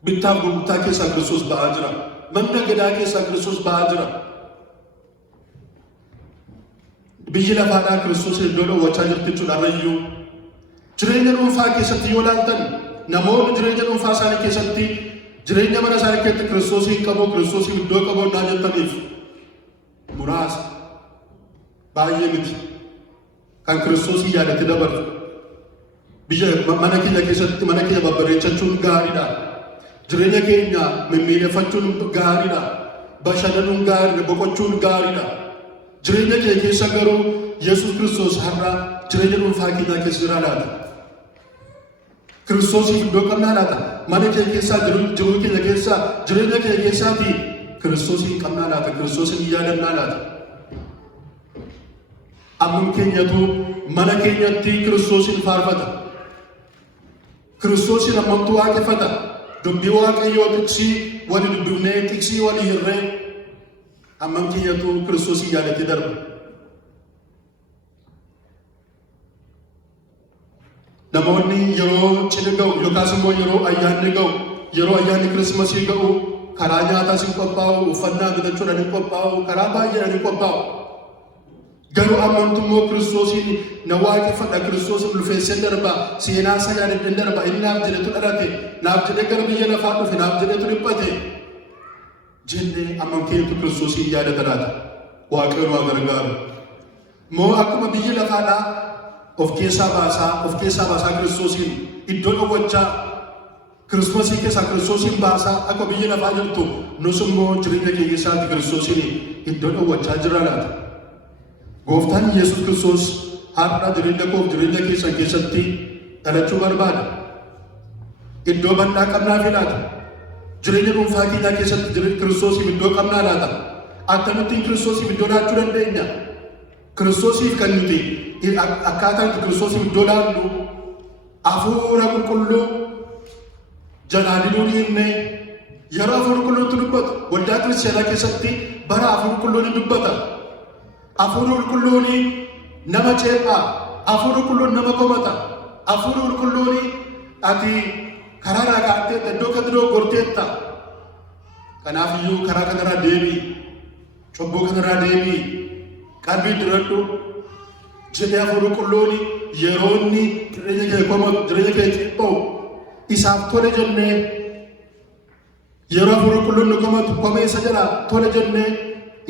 Bittaaf gurgurtaa keessaa Kiristoos ba'aa jira. Manna gadaa keessaa Kiristoos ba'aa jira. Biyyi lafaadhaa Kiristoos iddoo dhowwachaa jirti jechuudha har'ayyuu. Jireenya dhuunfaa keessatti yoo ilaaltan namoonni jireenya dhuunfaa isaanii keessatti jireenya mana isaanii keessatti Kiristoosiin qabu Kiristoosiin iddoo qabu naa jettaniif muraasa baay'ee miti kan Kiristoosii yaadate dabarsu. Biyya mana keenya keessatti mana keenya babbareechachuun gaariidha. Jireenya keenya mimmiidheffachuun gaariidha. Bashannanuun gaariidha. Boqochuun gaariidha. Jireenya keenya keessa garuu Yesuus Kiristoos har'a jireenya dhuunfaa keenyaa keessa jira laata? Kiristoosiif iddoo qabnaa laata? Mana keenya keessaa jiruu keenya keessaa jireenya keenya keessaatii Kiristoosiin qabnaa laata? Kiristoosiin yaadannaa laata? Ammam keenyatu mana keenyatti Kiristoosiin faarfata. Kiristoosiin ammamtu waaqeffata. Dubbii Waaqayyoo tiksii wali dubbifnee tiksii wali hirree ammam keenyatu Kiristoosiin yaadatee darba. Namoonni yeroo cidhi ga'u yookaas immoo yeroo ayyaanni ga'u yeroo ayyaanni Kirismasii ga'u karaa nyaataas hin qophaa'u, uffannaa bitachuudhaan hin qophaa'u, karaa baay'eedhaan hin qophaa'u. Garuu amantummoo Kiristoosiin na waaqeffadha. Kiristoosiin ulfeessee darba. Seenaa isaa yaadadhee darba. Inni naaf jedhetu dhalate. Naaf jedhee gara biyya lafaa dhufe. Naaf jedhetu dhiphate. Jennee ammam keenyatu Kiristoosiin yaadata laata? Waaqayyoon waa gargaaru. Moo akkuma biyyi lafaadhaa of keessaa baasaa Kiristoosiin iddoo dhowwachaa Kirismasii keessaa Kiristoosiin baasaa akka biyyi lafaa jirtu nus immoo jireenya keenya keessaatti Kiristoosiin iddoo dhowwachaa jira laata? Gooftaan Yesuus Kiristoos har'a jireenya koof jireenya keessan keessatti dhalachuu barbaada. Iddoo bal'aa qabnaaf laata? Jireenya dhuunfaa keenyaa keessatti Kiristoosiif iddoo qabnaa laata? Akkamittiin Kiristoosiif iddoo laachuu dandeenya? Kiristoosiif kan nuti akkaataan Kiristoosiif iddoo laannu hafuura qulqulluu jalaa diduu dhiifnee yeroo hafuura qulqulluutti dubbatu waldaa kiristaanaa keessatti bara hafuura qulqulluun dubbata. Hafuurri qulqulluun nama ceephaa, hafuurri qulqulluun nama komata, hafuurri qulqulluun ati karaa irraa kaa'atteetta iddoo kan dogoggorteetta. Kanaaf iyyuu karaa kanarraa deebii, cubbuu kanarraa deebii, qalbii diradhu jedhee hafuurri qulqulluun yeroo inni jireenya kee komatu, jireenya kee ceephaa'u isaaf tole jennee yeroo hafuurri qulqulluun nu komatu komee isa jalaa tole jennee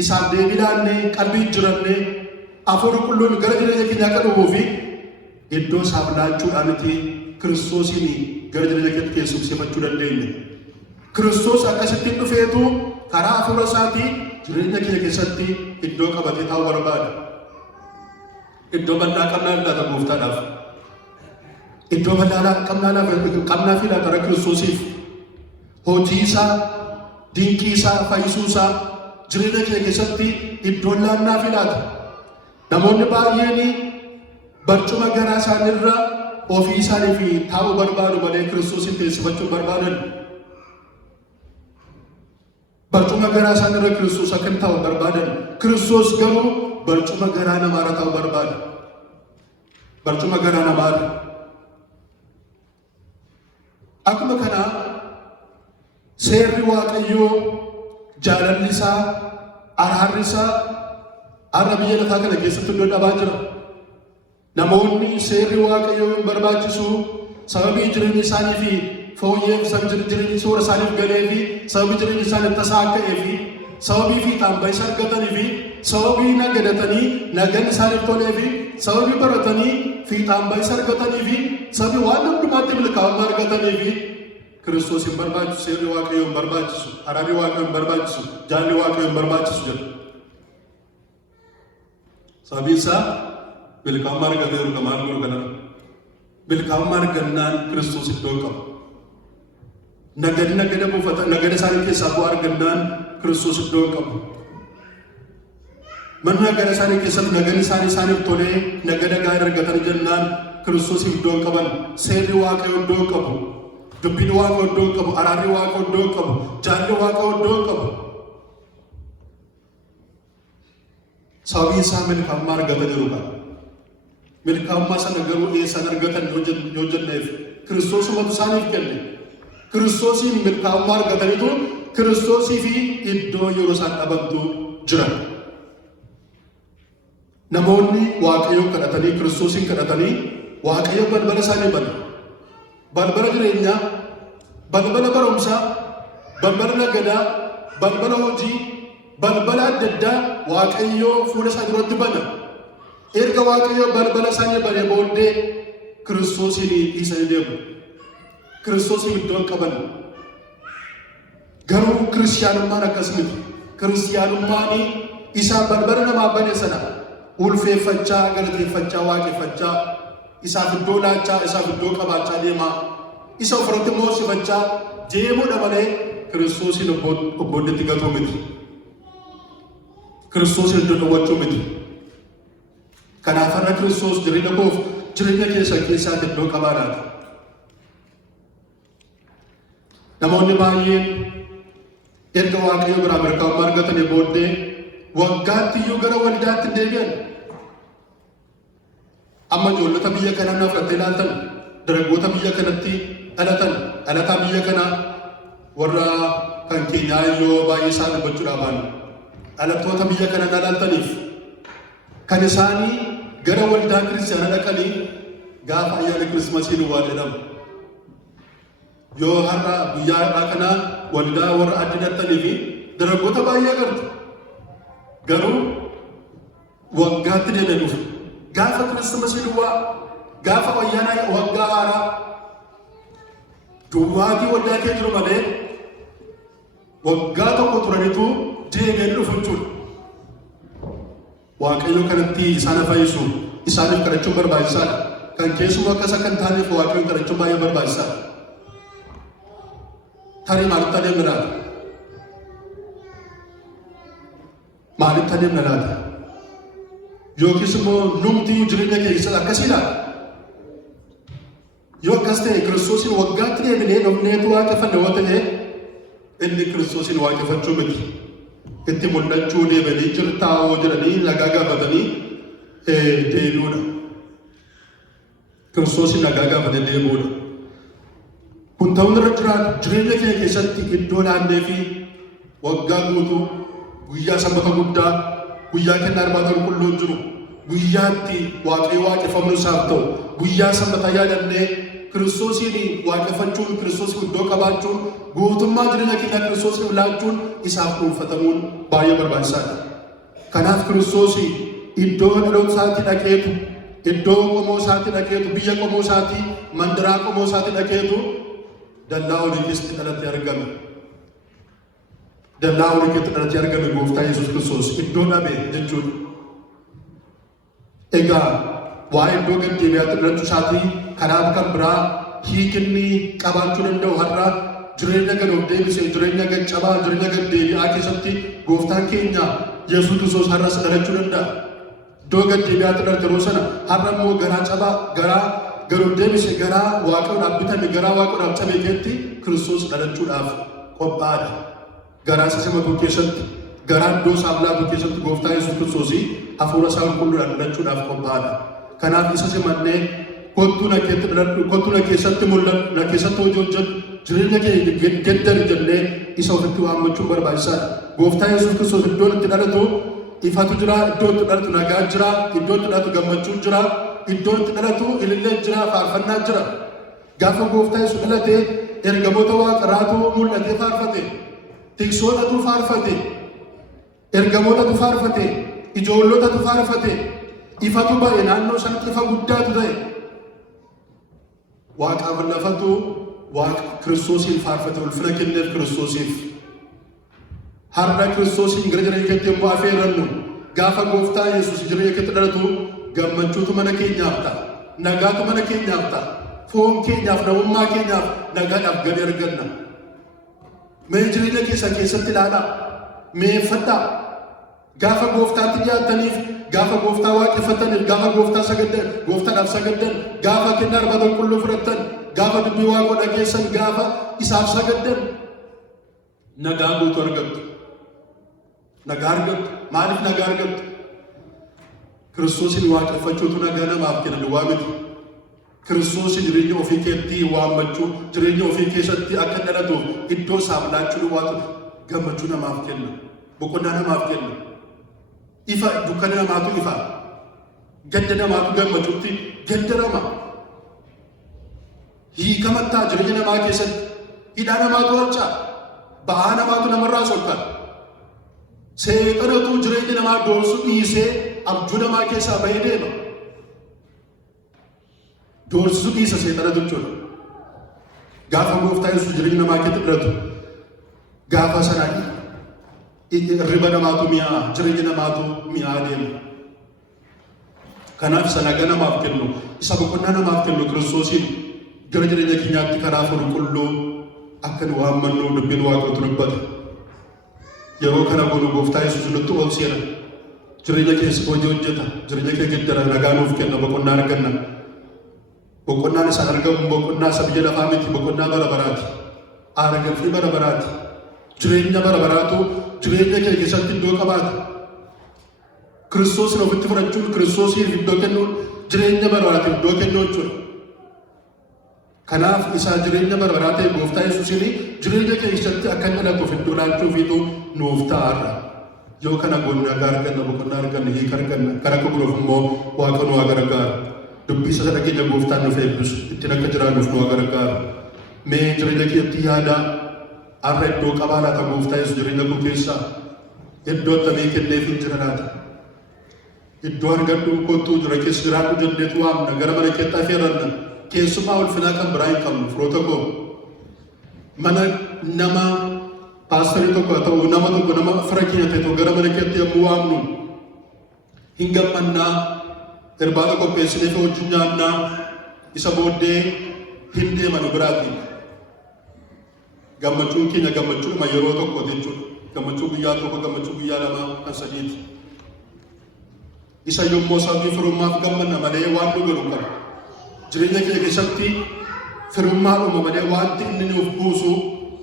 isaaf deebii laannee qalbii jirannee hafuurri qulqulluun gara jireenya keenyaa akka dhufuu fi iddoo isaaf laachuudhaaniti Kiristoosiin gara jireenya keetti keessumsiifachuu dandeenya. Kiristoos akkasitti dhufeetu karaa hafuura isaatii jireenya keenya keessatti iddoo qabatee taa'uu barbaada. Iddoo bal'aa qabnaa laata gooftaadhaaf. Iddoo bal'aa qabnaa fi laata Kiristoosiif hojii isaa, dinqii isaa, fayyisuu isaa jireenya keenya keessatti iddoon laannaa fi laata? Namoonni baay'een barcuma garaa isaaniirra ofii isaaniif taa'uu barbaadu malee Kiristoosin teessifachuu barbaadan. Barcuma garaa isaaniirra Kiristoos akka inni taa'u barbaadan. Kiristoos garuu barcuma garaa namaarra taa'uu barbaada. Barcuma garaa namaarra. Akkuma kanaa seerri Waaqayyoo jaalalli isaa, araarri isaa har'a biyya lafaa kana keessatti iddoo dhabaa jira. Namoonni seerri Waaqayyoo hin barbaachisu sababii jireenya isaanii fi fooyyee fi jireenya soora isaaniif galee fi sababii jireenya isaanii tasaaka'ee fi sababii fiixaan bahisa argatanii fi sababii nagadatanii nagaan isaaniif tolee fi sababii baratanii fiixaan bahisa argatanii fi sababii waan hundumaatti milkaa'ummaa argatanii fi Kiristoos hin barbaachisu, seerri Waaqayyoo hin barbaachisu, araarri Waaqayyoo hin barbaachisu, jaalli Waaqayyoo hin barbaachisu jedhu. Sababiin isaa milkaa'ummaa argateeru maal godhu kanarra. Milkaa'ummaa argannaan Kiristoos iddoo qaba. Nagada buufata nagada isaanii keessaa bu'aa argannaan Kiristoos iddoo qaba. Mana nagada isaanii keessatti nagaan isaaniif tolee nagada gaarii argatan jennaan Kiristoos iddoo qaban. Seerri Waaqayyoo iddoo qabu. Dubbiin Waaqayyoo iddoo qabu. Araarri Waaqayyoo iddoo qabu. Jaalli Waaqayyoo iddoo qabu. Sababiin isaa milkaa'ummaa argataniiru qaba. Milkaa'ummaa sana garuu eessaan argatan yoo jenneef Kiristoosumatu isaaniif kenne. Kiristoosiin milkaa'ummaa argataniitu Kiristoosii fi iddoo yeroo isaan dhabantu jiran. Namoonni Waaqayyoon kadhatanii Kiristoosiin kadhatanii Waaqayyo balbala isaanii bane. Balbala jireenyaa, balbala barumsaa, balbala nagadaa, balbala hojii, balbala adda addaa Waaqayyoo fuula isaa duratti bana. Erga Waaqayyoo balbala isaanii bane booddee Kiristoosiin dhiisanii deemu. Kiristoosiin iddoo qaban. Garuu kiristiyaanummaan akkas miti. Kiristiyaanummaan isaa balbala namaa bane sana ulfeeffachaa, galateeffachaa, waaqeffachaa, isaaf iddoo laachaa, isaaf iddoo qabaachaa deemaa, isa ofirratti moosifachaa deemuudha malee Kiristoosiin obbooddatti gatuu miti. Kiristoosiin iddoo dhowwachuu miti. Kanaaf har'a Kiristoos jireenya koof jireenya keessaatti iddoo qabaadhaati. Namoonni baay'een erga Waaqayyoo biraa milkaa'ummaa argatanii booddee waggaatti iyyuu gara waldaatti deebi'an. Amma ijoollota biyya kanaa na fudhattee ilaaltan, dargaggoota biyya kanatti dhalatan, dhalataa biyya kanaa warra kan keenyaa iyyuu baay'ee isaan dubbachuudhaa baanu. Dhalattoota biyya kanaa ilaaltaniif kan isaanii gara waldaa kiristaanaa dhaqanii gaafa ayyaana Kiristimaasii duwwaa jedhamu. Yoo har'a guyyaa har'aa kana waldaa warra adda hidhatanii fi dargaggoota baay'ee agartu. Garuu waggaatti deemee dhufu. Gaafa Kiristimaasii duwwaa, gaafa ayyaana waggaa haaraa duwwaatii waldaa kee jiru malee waggaa tokko turanitu deemee dhufu jechuudha. Waaqayyo kanatti isaan fayyisu, isaaniif kadhachuun barbaachisaadha. Kan keessumaa akkasa kan taaneef Waaqayyoon kadhachuun baay'ee barbaachisaadha. Tarii maalitti adeemna laata? Maalitti adeemna laata? Yookiis immoo numtii jireenya keessatti akkasii laata? Yoo akkas ta'e Kiristoosiin waggaatti deebinee dhufneetu waaqeffanne yoo ta'e inni Kiristoosiin waaqeffachuu miti. Itti mul'achuu deebanii jirtaa'oo jedhanii nagaa gaafatanii deebi'uudha. Kiristoosiin nagaa gaafatee deebi'uudha. Kun ta'uun irra jiraatu jireenya kee keessatti iddoo naannee fi waggaa guutuu guyyaa sanbata guddaa guyyaa kennaa irbaata qulqulluun jiru guyyaatti Waaqayyo waaqeffamu isaaf ta'u guyyaa sanbataa yaadannee Kiristoosiin waaqeffachuun Kiristoosiin iddoo qabaachuun guutummaa jireenya keenyaa Kiristoosiin laachuun isaaf dhuunfatamuun baay'ee barbaachisaadha. Kanaaf Kiristoosii iddoo dhaloota isaatii dhaqeetu iddoo qomoo isaatii dhaqeetu biyya qomoo isaatii mandaraa qomoo isaatii dhaqeetu dallaa olii keessatti dhalatee argame. Dallaa olii keessatti dhalatee argame Gooftaa Yesuus Kiristoos iddoo dhabe jechuudha. Egaa waa'ee iddoo gad deebi'aatti dhalachuu isaatii karaa kan biraa hiikinni qabaachuu danda'u har'a jireenya gad of deebisee jireenya gad cabaa jireenya gad deebi'aa keessatti Gooftaan keenya Yesuus Kiristoos har'as dhalachuu danda'a. Iddoo gad deebi'aatti dhalate yeroo sana har'a immoo garaa cabaa garaa gad of deebisee garaa Waaqayyoodhaaf bitame garaa Waaqayyoodhaaf cabee keessatti Kiristoos dhalachuudhaaf qophaa'aadha. Garaa isa simatu keessatti garaa iddoo isaaf laatu keessatti Gooftaa Yesuus Kiristoos hafuura isaa qulqulluudhaan dhalachuudhaaf qophaa'aadha. Kanaaf isa simannee kottuu na keessatti mul'atu na keessatti hojii hojjetu jireenya kee geddari jennee isa ofitti waammachuun barbaachisaadha. Gooftaa Yesuus Kiristoos iddoo itti dhalatu ifatu jira, iddoo itti dhalatu nagaa jira, iddoo itti dhalatu gammachuun jira, iddoo itti dhalatu ilillee jira, faarfannaa jira. Gaafa Gooftaa Yesuus dhalate ergamoota waaqaraatu mul'atee faarfate, tiksootatu faarfate, ergamootatu faarfate, ijoollotatu faarfate, ifatu ba'e naannoo sanatti ifa guddaatu ta'e. Waaqaaf lafatu Waaqa Kiristoosiin faarfate ulfina kenneef Kiristoosiif. Har'a Kiristoosiin gara jireenya keetti yommuu affeerrannu gaafa gooftaa Yesuus jireenya keetti dhalatu gammachuutu mana keenyaaf ta'a. Nagaatu mana keenyaaf ta'a. Foon keenyaaf namummaa keenyaaf nagaadhaaf gadi arganna. Mee jireenya keessatti ilaalaa. Meeffadhaa. Gaafa gooftaatti dhiyaataniif, gaafa gooftaa waaqeffataniif, gaafa gooftaadhaaf sagaddan, gaafa kennaa arbaa qulqulluu fudhattan, gaafa dubbii waaqoo dhageessan, gaafa isaaf sagaddan nagaa guutuu argattu. Nagaa argattu. Maaliif nagaa argattu? Kiristoosin waaqeffachuutu nagaa namaaf kenna duwwaa miti. Kiristoosin jireenya ofii keetti waammachuu, jireenya ofii keessatti akka dhalatuuf iddoo isaaf laachuu duwwaatu gammachuu namaaf kenna. Boqonnaa namaaf kenna. Ifa dukkana namaatu ifa. Gadda namaatu gammachuutti gaddarama. Hiikamattaa jireenya namaa keessatti hidhaa namaatu harcaa. Ba'aa namaatu namarraa solkaa. Seexanatu jireenya namaa doorsuu dhiisee abjuu namaa keessaa bahee deema. Doorsisuu dhiisa seexanatu jechuudha. Gaafa gooftaa Yesuus jireenya namaa keessatti dhalatu gaafa sanaa riba namaatu mi'aa, jireenya namaatu mi'aa deema. Kanaaf isa nagaa namaaf kennu, isa boqonnaa namaaf kennu Kiristoosiin gara jireenya keenyaatti karaa qulqulluu akka nu waammannu dubbiin Waaqatu dubbata. Yeroo kana goonu gooftaa Yesuus nutti oolseera. Jireenya keessa hojii hojjeta, jireenya kee gaddara nagaa nuuf kenna, boqonnaa arganna. Boqonnaan isaan argamu boqonnaa isa biyya lafaa miti, boqonnaa bara baraati. Aara galfii bara baraati. Jireenya bara baraatu jireenya kee keessatti iddoo qabaata. Kiristoosin ofitti fudhachuun, Kiristoosiif iddoo kennuun jireenya bara baraatiif iddoo kennuu jechuudha. Kanaaf isaa jireenya bara baraa ta'e gooftaa Yesuusin jireenya keessatti akka dhalatuuf iddoo laachuufiitu nuuf ta'aadha. Yoo kana goone nagaa arganna, boqonnaa arganna, hiika arganna. Kan akka guluuf immoo Waaqa nu haa gargaaru. Dubbii isa dhageenya gooftaan nuuf eebbisu, ittiin akka jiraannuuf nu haa gargaaru. Mee jireenya keetti yaadaa har'a iddoo qabaa laata gooftaa Yesuus jireenya koo keessaa iddoo akkamii kenneef hin jira laata? Iddoo argadhu kottuu jira keessa jiraadhu jenneetu waamna gara mana keetti affeerranna. Keessumaa ulfinaa kan biraa hin qabnu firoota koo. Mana nama paastorii tokko haa ta'u nama tokko nama fira keenya ta'e tokko gara mana keetti yommuu waamnu hin gammannaa, irbaata qopheessinee fi wajjin nyaannaa, isa booddee hin deemanu biraati. Gammachuun keenya gammachuudhuma yeroo tokkooti jechuudha. Gammachuu guyyaa tokko, gammachuu guyyaa lama kan sadiiti. Isa yommuu sababii firummaaf gammanna malee waan nu godhu qaba. Jireenya keenya keessatti firummaadhuma malee wanti inni nuuf buusu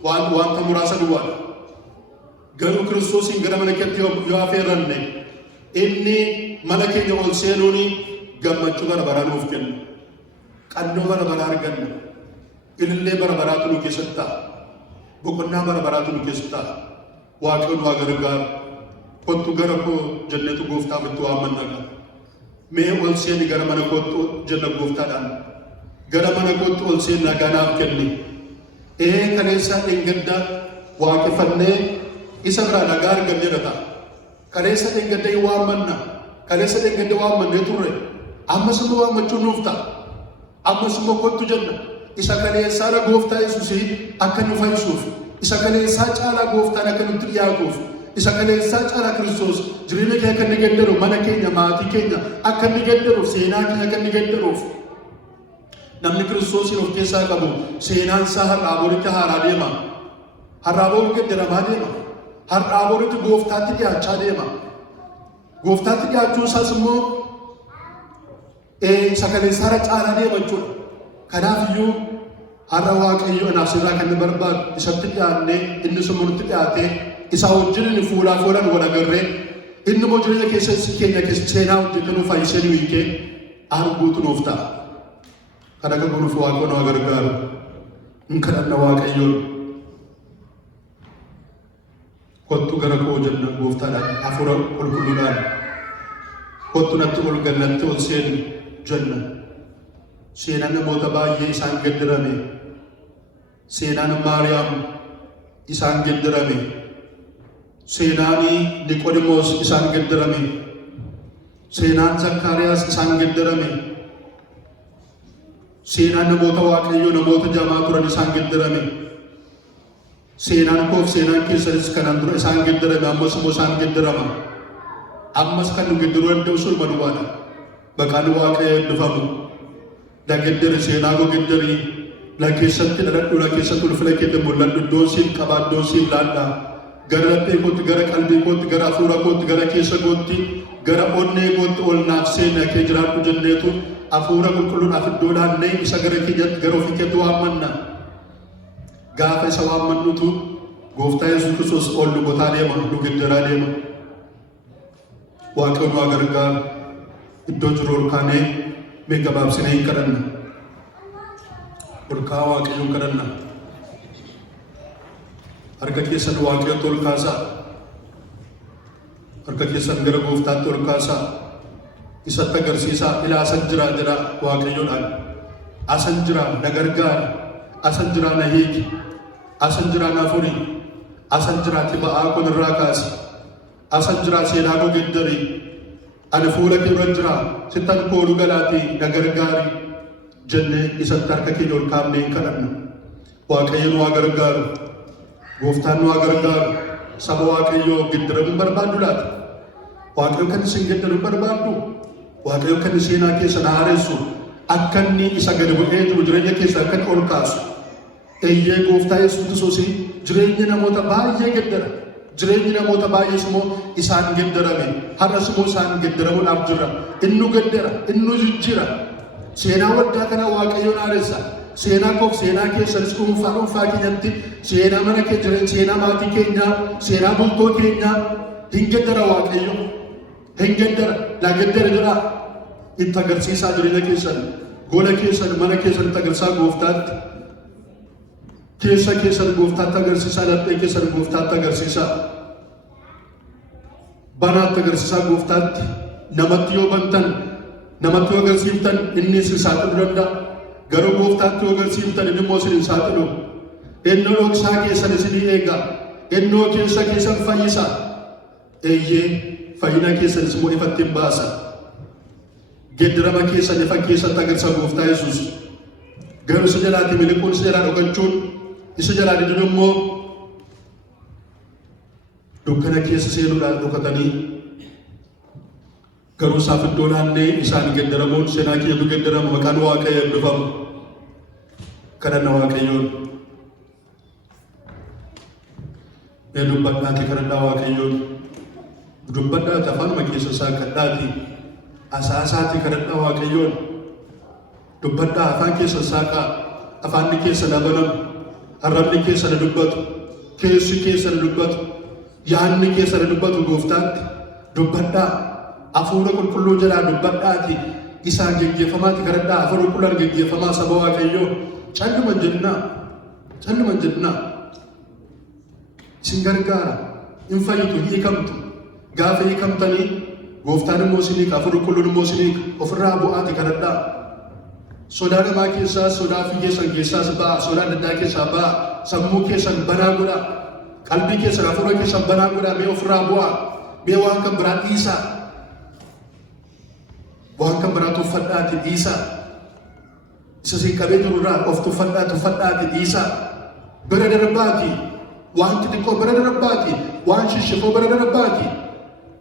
wanta muraasa duwwaadha. Garuu Kiristoosiin gara mana keetti yoo affeerranne inni mana keenya ol seenuun gammachuu bara baraa nuuf kenna. Qannoo bara baraa arganna. Ilillee bara baraatu nu keessatti ta'a. Boqonnaa bara baraatu nu keessatti ta'a. Waaqayyoon waa gargaaru. Kottu gara koo jennetu gooftaaf itti waammanna qaba. Mee ol seeni gara mana kootti jenna gooftaadhaan. Gara mana kootti ol seeni nagaa naaf kenni. Kaleessa dheengadda waaqeffannee isa biraa nagaa arganneera ta'a. Kaleessa dheengadda hin waammanna. Kaleessa dheengadda waammannee turre. Ammas immoo waammachuu nuuf ta'a. Ammas immoo kottu jenna. Isa kaleessaadha gooftaa Yesuusii akka nu fayyisuuf. Isa kaleessaa caalaa gooftaan akka nutti dhiyaatuuf. Isa kaleessaa caalaa Kiristoos jireenya keenya akka inni gaddaruuf, mana keenya, maatii keenya akka inni gaddaruuf, seenaa keenya akka inni gaddaruuf. Namni Kiristoosiin of keessaa qabu seenaan isaa har'aa boritti haaraa deema. Har'aa boritti gaddaramaa deema. Har'aa boritti gooftaatti dhiyaachaa deema. Gooftaatti dhiyaachuu isaas immoo isa kaleessaadha caalaa deema jechuudha. Kanaaf iyyuu har'a Waaqayyo anaaf sirraa kan inni barbaadu isatti dhiyaannee inni summa nutti dhiyaatee isa wajjin inni fuulaaf oolan wal agarree inni immoo jireenya keenya keessa seenaa hojjetee nuuf fayyisee nu hiikee arguutu nuuf ta'a. Kan akka kunuuf Waaqayyo nu gargaaru hin kadhanna Waaqayyoon. Kottu gara koo jenna gooftaadhaan hafuura qulqulluudhaan. Kottu natti ol gannatti ol seeni jenna. Seenaan namoota baay'ee isaan gaddarame seenaan Maariyaam isaan geddarame, seenaan Niqoodimoos isaan geddarame, seenaan Zakkaariyaas isaan geddarame, seenaan namoota Waaqayyoo namoota jamaa turan isaan geddarame, seenaan koof seenaan keessanis kanaan dura isaan geddarame, ammas immoo isaan geddarama. Ammas kan nu geddaruu danda'u sulma duwwaadha. Maqaan Waaqayyoo eebbifamu. Da geddari seenaa koo geddari la keessatti dhadhadhu la keessatti ulfina keetti mul'adhu iddoon siin qaba iddoon siin laadha. Gara laphee kootti gara qalbii kootti gara hafuura kootti gara keessa kootti gara onnee kootti ol naaf seenaa kee jiraadhu jenneetu hafuura qulqulluudhaaf iddoo laannee isa gara keenyatti gara ofii keetti waammanna. Gaafa isa waammannutu Gooftaa Yesuus Kiristoos ol nu gotaa deema nu geddaraa deema. Waaqayyo nu gargaaru iddoo jiru ol kaanee mee gabaabsinee hin kadhanna. Ol kaa Waaqayyoon kadhanna. Harka keessan Waaqayyotti ol kaasaa. Harka keessan gara Gooftaatti ol kaasaa. Isatti agarsiisaa ilaa asan jiraa jedha Waaqayyoodhaan. Asan jiraa na gargaari. Asan jiraa na hiiki. Asan jiraa na furi. Asan jiraatti ba'aa kun irraa kaasi. Asan jiraa seenaa koo geddari. Ani fuula kee dura jira sittan kooluu galaatii na gargaari jennee isatti harka keenya ol kaafnee hin kadhannu. Waaqayyo nu haa gargaaru. Gooftaan nu haa gargaaru. Saba Waaqayyoo geddaramuu barbaaddu laata? Waaqayyo kan isin geddaru barbaaddu? Waaqayyo kan seenaa keessan haaressu akka inni isa gadi bu'ee jiru jireenya keessa akka inni ol kaasu. Eeyyee Gooftaa Yesuus Kiristoos jireenya namoota baay'ee geddara. Jireenyi namoota baay'ees immoo isaan geddarame. Har'as immoo isaan geddaramuudhaaf jirra. Innu geddara, innu jijjiira. Seenaa waddaa kana Waaqayyoon haaressa. Seenaa koof seenaa keessanis dhuunfaa keenyatti seenaa mana keenya, seenaa maatii keenyaa, seenaa bultoo keenyaa hin geddara Waaqayyo. Hin geddara, la geddara jira. Itti agarsiisaa jireenya keessan, gola keessan, mana keessan itti agarsiisaa Gooftaatti. Keessa keessan Gooftaatti agarsiisaa, laphee keessan Gooftaatti agarsiisaa. Banaatti agarsiisaa Gooftaatti. Namatti yoo bantan, namatti yoo agarsiiftan inni isin saaxiluu danda'a. Garuu Gooftaatti yoo agarsiiftan inni immoo isin hin saaxilu. Ennoo dhoksaa keessan isinii eega. Ennoo keessa keessan fayyisa. Eeyyee fayyina keessanis immoo ifatti hin baasa. Geddarama keessan ifa keessatti agarsiisa Gooftaa Yesuus. Garuu isa jalaatti miliquun isa jalaa dhokachuun isa jalaa diduun immoo dukkana keessa seenuudhaan dhokatanii garuu isaaf iddoo naannee isaan geddaramuun seenaa keetu geddarama maqaan Waaqayyo eebbifamu. Kadhanna Waaqayyoon. Mee dubbadhaati kadhadhaa Waaqayyoon. Dubbadhaati afaanuma keessa isaa kadhaati. Asaasaati kadhadhaa Waaqayyoon. Dubbadhaa afaan keessa saaqaa. Afaanni keessa dabalamu. Arrabni keessa na dubbatu. Keessi keessa na dubbatu. Yaadni keessa na dubbatu Gooftaatti. Dubbadhaa. Hafuura qulqulluu jalaa dubbadhaati. Isaan geggeeffamaatti kadhadhaa. Hafuura qulqulluun geggeeffamaa saba Waaqayyoo. Calluma jennaa. Calluma jennaa. Isin gargaara. Hin fayyitu hiikamtu. Gaafa hiikamtanii Gooftaan immoo isin hiika. Hafuura qulqulluun immoo isin hiika. Ofirraa bu'aati kadhadhaa. Sodaa namaa keessaa, sodaa fi keessan keessaas ba'a. Sodaa daddaa keessaa ba'a. Sammuu keessan banaa godhaa. Qalbii keessan hafuura keessan banaa godhaa. Mee ofirraa bu'aa. Mee waan kan biraa dhiisaa. Waan kan biraa tuffadhaati dhiisaa. Isa siin qabee jirurraa of tuffadhaati dhiisaa. Bira darbaati. Waan xixiqqoo bira darbaati. Waan shishifoo bira darbaati.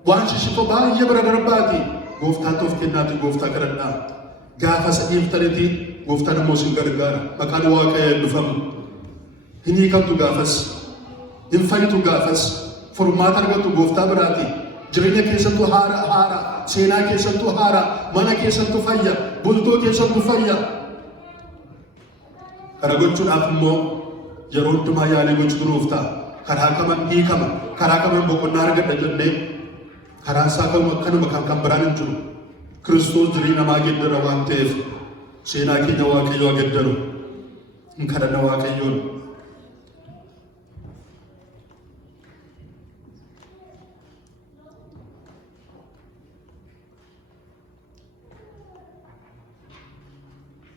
Waan shishifoo baay'ee bira darbaati. Gooftaatti of kennaati Gooftaa kadhadhaa. Gaafa sadhiiftanitti Gooftaan immoo isin gargaara. Maqaan Waaqayyoo eebbifamu. Hin hiikamtu gaafas. Hin fayyitu gaafas. Furmaata argattu Gooftaa biraati. Jireenya keessattuu haara. Seenaa keessattuu haara. Mana keessattuu fayya. Bultoo keessattuu fayya. Kana gochuudhaaf immoo yeroo hundumaa yaalii gochuutu nuuf ta'a. Karaa kaman hiikama. Karaa kaman boqonnaa argadha jennee karaa isaa kanuma kan biraan hin jiru. Kiristoos jireenya namaa geddara waan ta'eef seenaa keenya Waaqayyoo haa geddaru. Hin kadhanna Waaqayyoon.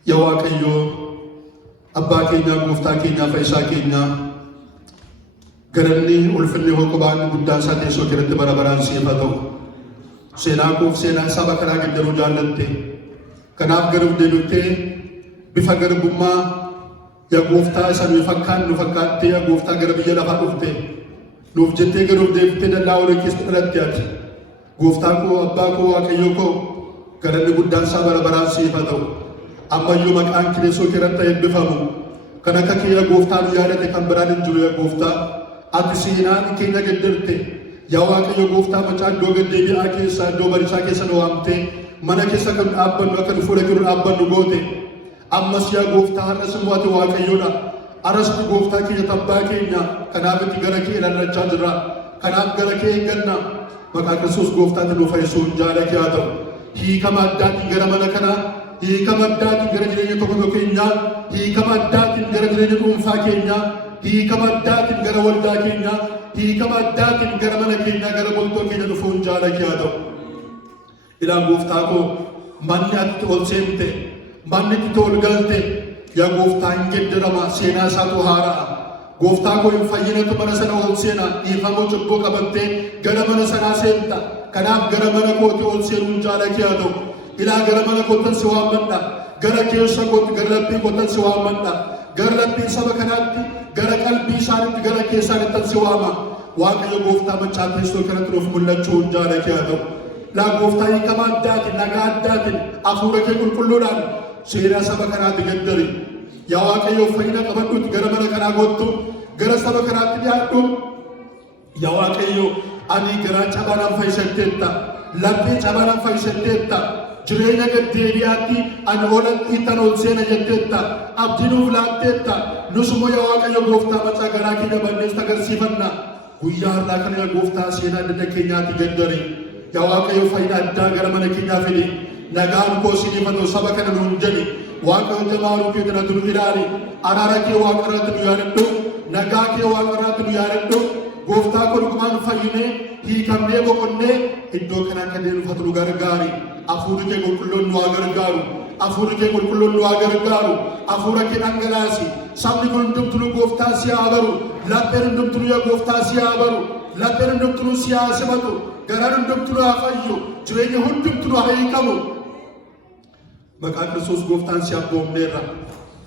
Yaa Waaqayyoo abbaa keenya gooftaa keenya fayyisaa keenya garanni ulfinni hoqobaan guddaa isaa teessoo keessatti bara baraan siif haa ta'u. Seenaa koof seenaa saba kanaa giddaruu jaallatte kanaaf garuu deebiftee bifa garbummaa yaa gooftaa isa nuyi fakkaan nu fakkaattee yaa gooftaa gara biyya lafaa dhufte nuuf jettee garuuf deebiftee dallaa horii keessa dhalatte ati gooftaa koo abbaa koo waaqayyo koo garanni guddaan isaa bara baraan siif haa ta'u. Ammayyuu maqaan keessoo keessatti eebbifamu kan akka kee yaa gooftaa nu yaadate kan biraan hin jiru yaa gooftaa ati seenaan keenya gaddarte yaa waaqayyo gooftaa macaa iddoo gaddeebi'aa keessaa iddoo bariisaa keessa nu waamtee mana keessa kan dhaabbannu akka fuula kee dhaabbannu goote ammas yaa gooftaa har'as immoo ati waaqayyoodha arrasti gooftaa keenya tabbaa keenya kanaaf itti gara kee ilaalachaa jirra kanaaf gara kee eegganna maqaa Kiristoos gooftaatti nu fayyisuun jaalala kee haa ta'u. Hiikama addaatiin gara mana kanaa hiikama addaatiin gara jireenya tokko keenyaa hiikama addaatiin gara jireenya dhuunfaa keenyaa hiikama addaatiin gara waldaa keenyaa hiikama addaatiin gara mana keenyaa gara bultoo keenya dhufuun jaalala kee haa ta'u. Ilaa gooftaa koo manni ati ol seente manni ati ol galte yaa gooftaa hin geddarama seenaa isaatu haaraa gooftaa koo hin fayyinatu mana sana ol seena dhiifamoo cubbuu qabattee gara mana sanaa seenta kanaaf gara mana kooti ol seenuun jaalala kee haa ta'u. Ilaa gara mana kootan si waammadha gara keessa kootti gara laphii kootan si waammadha gara laphii saba kanaatti gara qalbii isaaniitti gara keessaanittan si waama waaqayyo gooftaa macaa teessoo kanatti nuuf mul'achuun jaalala kee haa ta'u. Laa gooftaa hiikama addaatiin nagaa addaatiin hafuura kee qulqulluudhaan seenaa saba kanaatti gaddari yaa waaqayyo fayyina qabadhuutti gara mana kanaa goottu gara saba kanaatti dhiyaadhu yaa waaqayyo ani garaa cabaadhaan fayyisatteetta laphee cabaadhaan fayyisatteetta jireenya gaddeebi'aatti ani oolan ittan ol seena jetteetta abdii nuuf laatteetta nusummoo yaa waaqayyo gooftaa macaa garaa keenya bannees agarsiifanna guyyaa har'aa kana yaa gooftaa seenaa adda keenyaatti gaddari yaa waaqayyo fayyina addaa gara mana keenyaa fidi nagaan koo siiniif haa ta'u saba kana nuun jedhi waaqayyo jamaaruu kee kanatti nu ilaali araara kee waaqarratti nu yaadadhu nagaa kee waaqarratti nu yaadadhu gooftaa koo dhugumaan fayyinee hiikamnee boqonnee iddoo kana akka deemnu nu gargaari hafuurri kee qulqulluun nu haa gargaaru hafuurri kee qulqulluun nu haa gargaaru hafuura kee dhangalaasi sabni kun hundumtuu gooftaa si haa baru lapheen hundumtuu yaa gooftaa si haa baru lapheen hundumtuu si haa simatu garaan hundumtuu haa fayyu jireenya hundumtuu haa hiikamu maqaa Kiristoos gooftaan si abboomneerra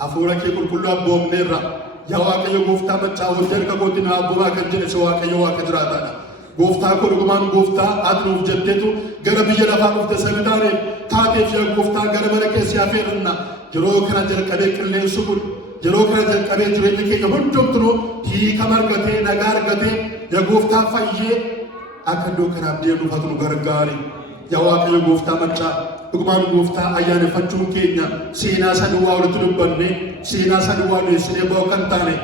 hafuura kee qulqulluu abboomneerra yaa waaqayyo gooftaa macaa hojii harka kootti na abboomaa kan jedhe si waaqayyo waaqa jiraataadha. Gooftaa koo dhugumaan gooftaa ati nuuf jetteetu gara biyya lafaa dhufte sanitaane taateef yaa gooftaa gara mana keessi affeeranna yeroo kana jalqabee qilleensi kun yeroo kana jalqabee jireenyi keenya hundumtuu hiikama argatee nagaa argatee yaa gooftaa fayyee akka iddoo kanaaf deemnuuf ati nu gargaari yaa waaqayyo gooftaa macaa dhugumaan gooftaa ayyaaneffachuun keenya seenaa saduwaa walitti dubbanne seenaa saduwaa deessinee ba'u kan taane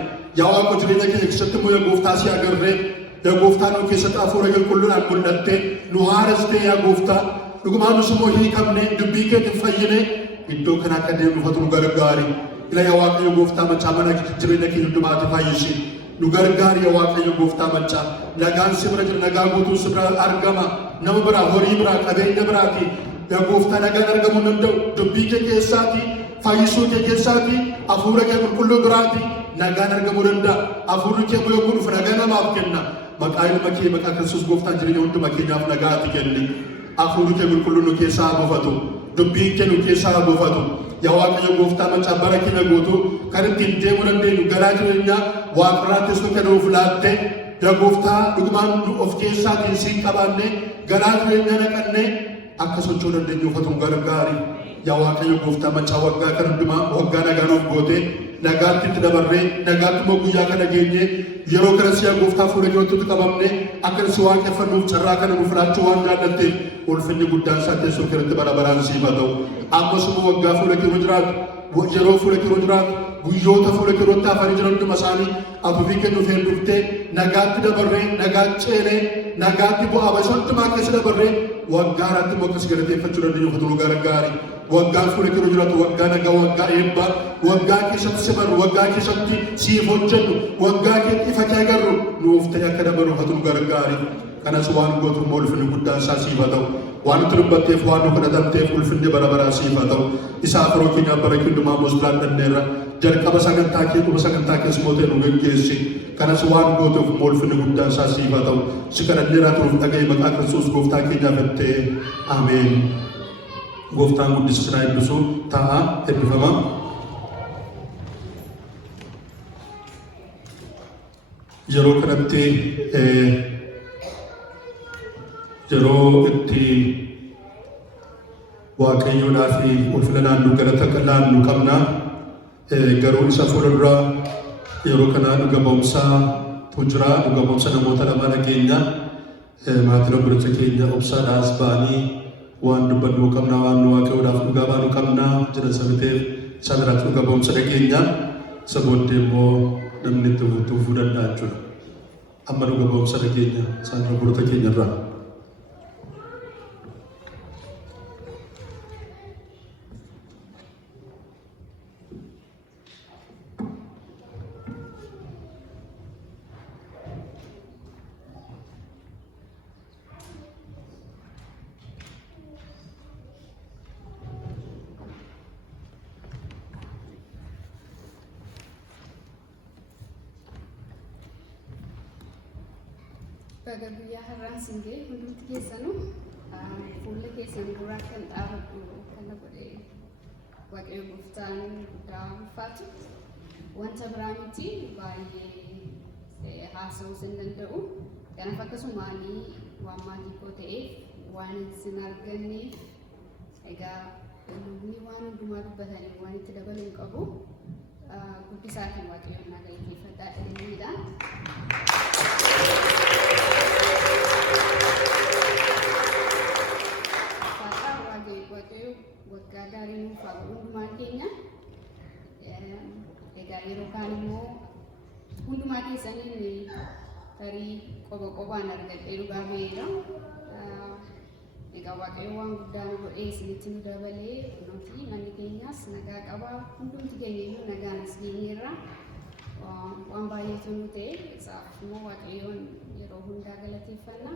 yaa waaqa jireenya keenya keessatti immoo yaa gooftaa si agarree yaa gooftaa nu keessatti hafuura qulqulluudhaan mul'atte nu haarastee yaa gooftaa dhugumaan nus immoo hiikamne dubbii keetiin fayyine iddoo kana akka deemnuuf ati nu gargaari ila yaa waaqayyo gooftaa macaa mana jireenya keenya hundumaatti fayyisi nu gargaari yaa waaqayyo gooftaa macaa nagaan si bira jira nagaa guutuu si bira argama nama biraa horii biraa qabeenya biraati yaa gooftaa nagaan argamuu danda'u dubbii kee keessaati fayyisuu kee keessaati hafuura kee qulqulluu biraati nagaan argamuu danda'a hafuurri kee yommuu dhufu nagaa namaaf kenna maqaa ilma kee maqaa Kiristoos gooftaan jireenya hunduma keenyaaf nagaatti kenni hafuurri kee qulqulluun nu keessaa haa buufatu dubbiin kee nu keessaa haa buufatu yaa waaqayyo gooftaa macaa bara keenya guutuu kan ittiin deemuu dandeenyu garaa jireenyaa waaqarraattis nu kennuuf laatte yaa gooftaa dhugumaan of keessaatiin siin qabaanne garaa jireenyaa naqannee akka socho'uu dandeenyuuf ati nu gargaari yaa waaqayyo gooftaa macaa waggaa kan hundumaa waggaa nagaa nuuf goote nagaatti itti dabarree nagaatti immoo guyyaa kana geenye yeroo kana si yaa gooftaa fuula keetti qabamne akka si waaqeffannuuf carraa kana nuuf laachuu waan jaallatteef ulfinni guddaan isaa teessoo keessatti bara baraan siif haa ta'u ammas immoo waggaa fuula kee jiraatu yeroo fuula kee jiraatu guyyoota fuula keetti hafanii jiran hunduma isaanii afuufii kennuuf hedduftee nagaatti dabarree nagaatti ceenee nagaatti bu'aa bashantumaa keessa dabarree waggaa irratti immoo akkas galateeffachuu dandeenyuuf ati nu gargaari waggaan fuula kee jiraatu waggaa nagaa waggaa eebbaa waggaa keessatti si barru waggaa keessatti siif hojjennu waggaa keetti ifa kee agarru nuuf ta'e akka dabarruuf ati nu gargaari kanas waan gootu immoo ulfinni guddaan isaa siif haa ta'u waan itti dubbatteef waan nu kadhatamteef ulfinni bara baraa siif haa ta'u isaaf yeroo keenyaaf bara hundumaa mos laadhanneerra jalqaba sagantaa kee dhuma sagantaa keessa mootee nu geggeessi. Kanas waan gootuuf moolfinni guddaan isaa siif haa ta'u. Si kadhannee raatuuf dhaga'e maqaa Kiristoos gooftaa keenyaaf jettee ameen. Gooftaan guddisna eebbisu ta'a eebbifama. Yeroo kanatti yeroo itti waaqayyoodhaaf ulfina naannoo galata laannu qabna. Garuu isa fuuldura yeroo kana dhuga ba'umsaa jira. Dhuga ba'umsa namoota lama dhageenya maatii obboleessa keenya obsaadhaas ba'anii waan dubbannu qabna waan nu waaqayyoodhaaf dhugaa baanu qabna jedhan sabiteef isaan irratti dhuga ba'umsa dhageenya. Isa booddee immoo namni itti tuufuu danda'a jechuudha. Amma dhuga ba'umsa dhageenya isaan obboleessa keenya irraa. Bagaimana harang singge untuk kisahnu, full kisah burak kan tahu karena pada waktu buftan dah fatu, wanita beramiti bayi hasil sendiri tu, karena fakir sumani wamani kote wan sinargani, ega ni wan dumadu bahani wan tidak boleh kabu, kupisahkan waktu yang naga ini fata ini dah. Dari hundumaa keenya egaa yeroo kaan immoo hundumaa keessaniin tarii qophaan argadhee dhugaa ba'eera. Egaa waaqayyo waan guddaa nu godhee isinitti nu dabalee nuti manni keenyas nagaa qaba. Hundumti keenya iyyuu nagaan as geenyeerra waan baay'eetu nu ta'e isaaf immoo waaqayyoon yeroo hundaa galateeffanna.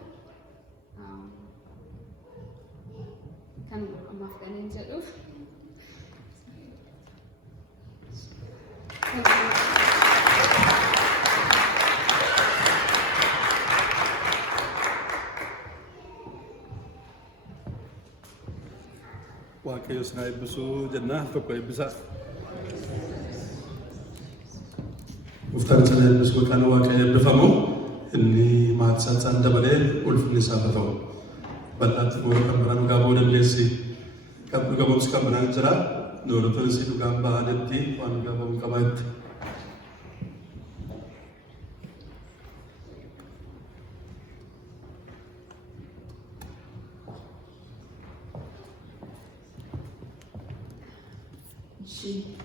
Kan ammaaf kanan jedhuuf waaqayyo isin haa eebbisu jenna. Tokko eebbisa. Gooftaan isin haa eebbisu maqaan waaqayyo eebbifamu. Inni maatii isaan dabalee ulfinni isaaf haa ta'u. Bal'aatti goora kan biraan dhugaa ba'uu dandeessi. Kan dhuga ba'umsi kan biraan jira. Noorotonni si dhugaan ba'anitti waan dhugaa ba'uu qabaatti.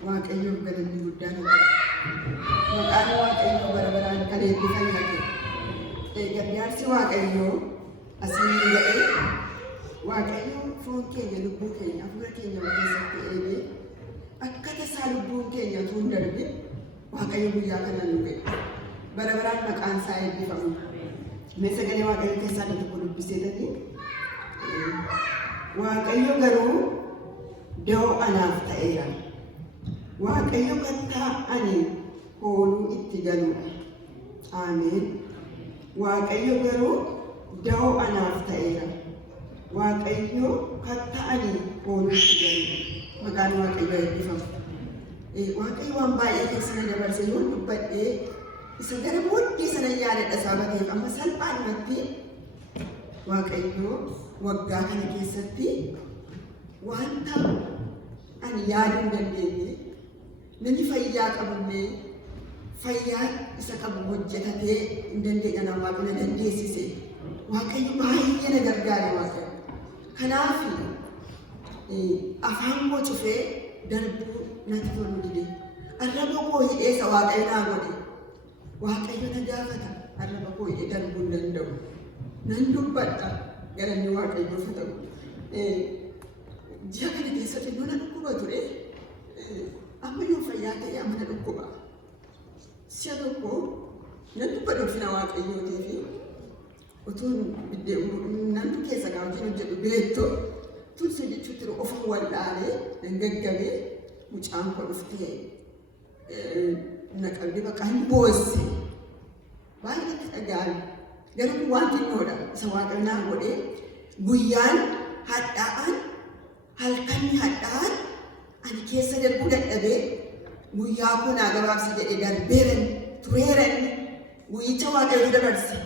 Waaqayyoof galanni guddaan maqaan waaqayyoo bara baraan kan eebbifamaa ta'e. Gargaarsi waaqayyoo asiin ga'ee waaqayyoo foon keenya lubbuu keenya hafuura keenya keessatti eegee akka tasaa lubbuun keenya utuu hin darbin waaqayyo guyyaa kana nu ga'e. Bara baraan maqaan isaa eebbifamu. Mee sagalee waaqayyoo keessaa tokko dubbiseetanii waaqayyo garuu da'oo anaaf ta'eera. Waaqayyo kattaa ani hooluu itti galudha. Ameen. Waaqayyo garuu da'oo anaaf ta'eera. Waaqayyo kattaa ani hooluu itti galudha. Maqaan waaqayyo eebbifamu. Waaqayyo waan baay'ee keessatti dabarsee yoo dubbadhee isa gara booddee sana yaadadha sababeef amma salphaadhumatti waaqayyo waggaa kana keessatti wanta ani yaaduu hin dandeenye namni fayyaa qabullee fayyaa isa qabu hojjetatee hin dandeenye namaa kana dandeessise waaqayyo baay'ee na gargaare waaqayyo. Kanaaf afaan koo cufee darbuu natti tolu dide. Arraba koo hidhee isa waaqayyo naa godhe. Waaqayyo na gaafata arraba koo hidhee darbuu hin danda'u. Nan dubbadha galanni waaqayyoof haa ta'u. Ji'a kana keessatti nuna dhukkuba ture. Amma yoo fayyaa ta'e amma na dhukkuba. Si'a tokko nan dubbadha ulfina waaqayyootii fi utuun namni keessa gaa hojii hojjedhu beektoo turse jechuutti ofuma wallaalee nan gaggabee mucaan koo dhuftee naqamni bakka hin boosse baay'ee dhagaa'an garuu wanti noodha isa waaqannaa godhee guyyaan hadhaa'an halkanni hadhaa'an ani keessa darbuu dadhabee guyyaa kun gabaabsi jedhee darbeeran tureeran guyyicha waaqayyo dabarse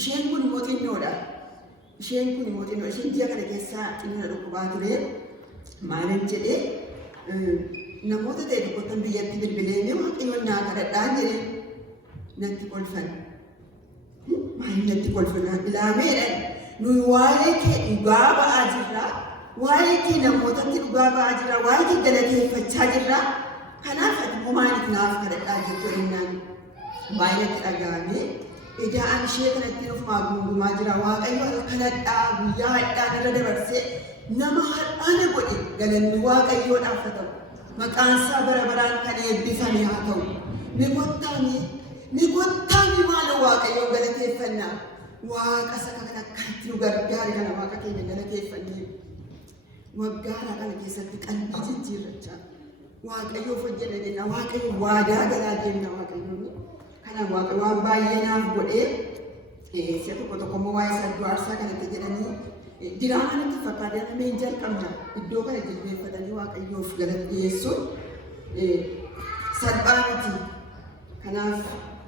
isheen kun mootinnoodha isheen ji'a kana keessaa xinna dhukkubaa ture maalin jedhee namoota ta'e tokkottan biyyatti bilbileemee waaqayyoon naa kadhadhaa jedhe natti kolfan maaliin natti kolfanaa ilaameedhan nuyi waa'ee kee dhugaa ba'aa jirra waa'ee kee namootatti dhugaa ba'aa jirra waa'ee kee galateeffachaa jirra kanaaf ati immoo maaliif naaf kadhadhaa jettu ennaan baay'inatti dhaga'amee ida'an ishee kanatti ofumaa gungumaa jira waaqayyo kadhadhaa guyyaa hadhaa irra dabarsee nama hadhaana godhe galanni waaqayyoodhaaf haa ta'u maqaan isaa bara baraan kan eebbifame haa ta'u ni gottaami maala waaqayyoon galateeffannaa waaqa saka kan akkatti nu gargaare kana waaqa keenya galateeffannee waggaa kana keessatti qalbii jijjiirrachaa waaqayyoof hojjenna jenna waaqayyo waadaa galaa deemna waaqayyoon kana waaqa waan baay'ee naaf godhee si'a tokko immoo waa'ee sadduu aarsaa kanatti jedhanii diraamaa natti fakkaatee nameen jalqabna iddoo kana jilbeeffatanii waaqayyoof galata dhiyeessuun salphaa miti kanaaf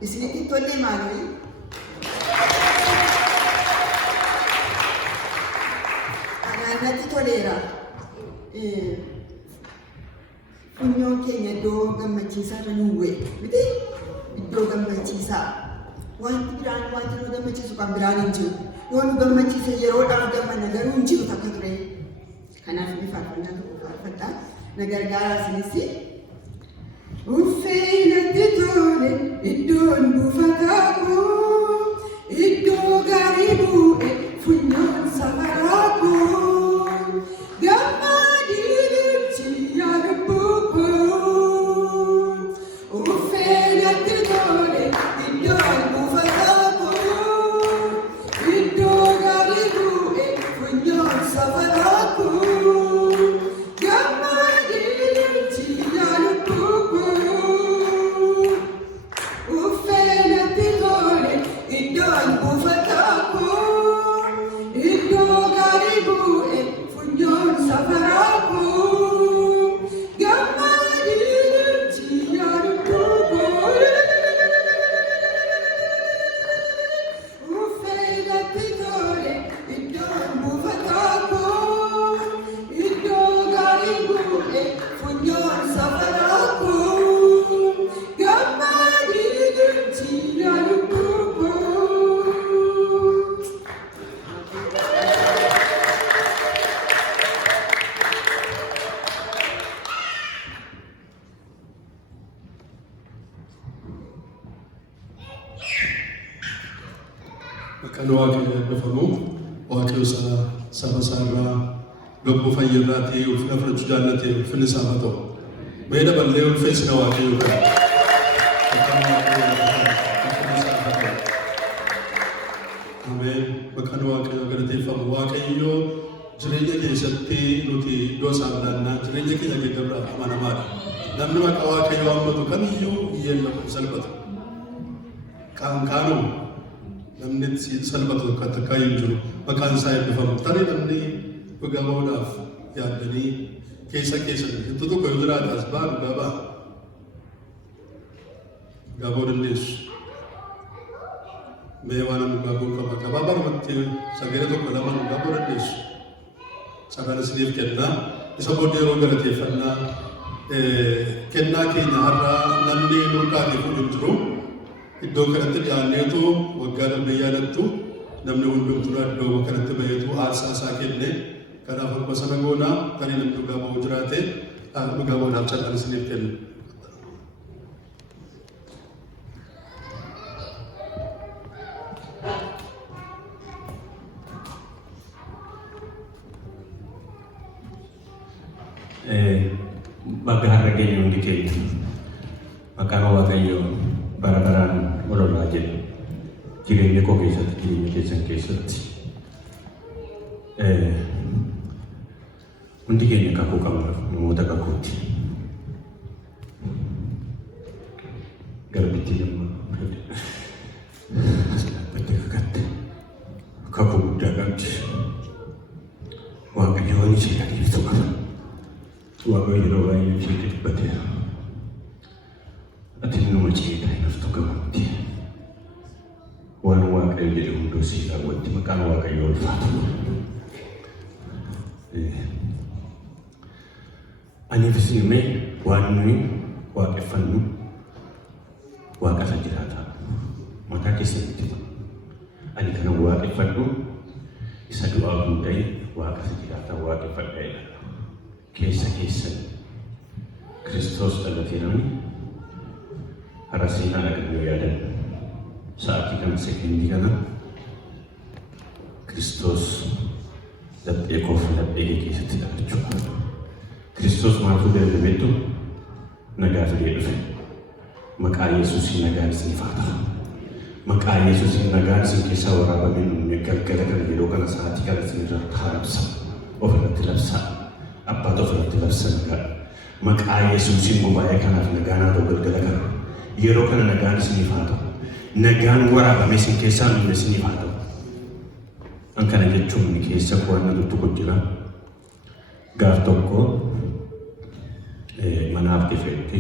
isinitti tollee maalii anaan natti toleera funyoon keenya iddoo gammachiisaa irra nuwwee miti iddoo gammachiisaa wanti biraan wanti nu gammachiisu kan biraan hin jiru yoo nu gammachiise yeroodhaaf gammanna garuu hin jiru takka ture kanaaf ni faarfannaa tokko faarfadhaa na gargaaraa isinis uffee natti tole iddoon buufataa koo iddoo gaarii bu'e funyoon safaraa koo gammadiinichi yaa lubbuu koo uffee natti tole iddoon buufataa koo iddoo gaarii bu'e funyoon safaraa koo gammadiinichi yaa lubbuu koo uffee natti tole iddoon buufataa koo iddoo gaarii bu'e funyoon safaraa koo gammadiinichi yaa lubbuu koo uffee natti tole iddoon buufataa koo iddoo gaarii bu'e funyoon safaraa koo gammadiinichi yaa lubbuu koo. Maqaan waaqayyoo eebbifamu waaqayyo saba isaarraa lubbuu fayyirraatii ulfina fudhachuu jaallatee ulfinni isaaf haa ta'u. Mee daballee ulfeessina waaqayyoo kana. Maqaan waaqayyoo ulfinni isaaf haa ta'u. Ameen. Maqaan waaqayyoo galateeffamu waaqayyoo jireenya keessatti nuti iddoo isaan laannaa jireenya keenya geeddaruudhaaf amanamaadha. Namni maqaa waaqayyoo hammatu kamiyyuu hiyyeen salphata. Qaanqaanuma. namni salphatu takkaa hin jiru maqaan isaa eebbifamu. Tarii namni gabaadhaaf yaaddanii keessa itti tokko yoo jiraate as baanu gabaa dandeessu. Mee waan nu gabuu qaba gabaabumatti sagalee tokko lama nu gabuu dandeessu. Sagan isiniif kennaa isa booddee yeroo galateeffannaa kennaa keenya har'a namni nurkaatee fuudhu jiru. Iddoo kanatti dhiyaanneetu waggaa darbee yaadattu namni hundumtuu iddoo kanatti baheetu aarsaa isaa kenne kanaaf akka sana goonaa tarii namni dhugaa ba'uu jiraate dhugaa ba'uudhaaf callaan isiniif kennu. Bakka har'a keenya hundi keenya maqaan Waaqayyoo bara baraan ololaa jedhu jireenya koo keessatti jireenya keessan keessatti hundi keenya kakuu qabna namoota kakuuti. waaqayyoon ishee adeemsisu qaba. Waaqayyo yeroo baay'ee ishee dubbateera. Ati numa ceetaa hin haftu qabamti. Waan waaqayyo jedhe hundoo sii raawwatti maqaan waaqayyoo ulfaatu. Aniif siimee waan nuyi waaqeffannu waaqa isa jiraataa mataa keessatti ani kana waaqeffadhu isa du'aa guutee waaqa isa jiraataa waaqeffadheedha. Keessa keessan Kiristoos dhalatee namni har'a seenaa dhaqanii yaadan sa'aatii kana seekendii kana Kiristoos laphee koof laphee kee keessatti dhalachuudha. Kiristoos maaltu beeku nagaa fidee dhufe. Maqaa Yesuusiin nagaan isiniif haa ta'u. Maqaa Yesuusiin nagaan isin keessaa waraabamee dhumne galgala kana yeroo kana sa'aatii kana isin irratti haa labsa. Ofirratti labsaa. Abbaatu ofirratti labsa nagaa. Maqaa Yesuusiin gubaa'ee kanaaf nagaan haa ta'u galgala kana. Yeroo kana nagaan isiniif haa ta'u. Nagaan waraabamee isin keessaa dhumne isiniif haa ta'u. An kana jechuun ni keessa qo'annaa tuttuqu jira. Gaaf tokko manaaf dhufeetti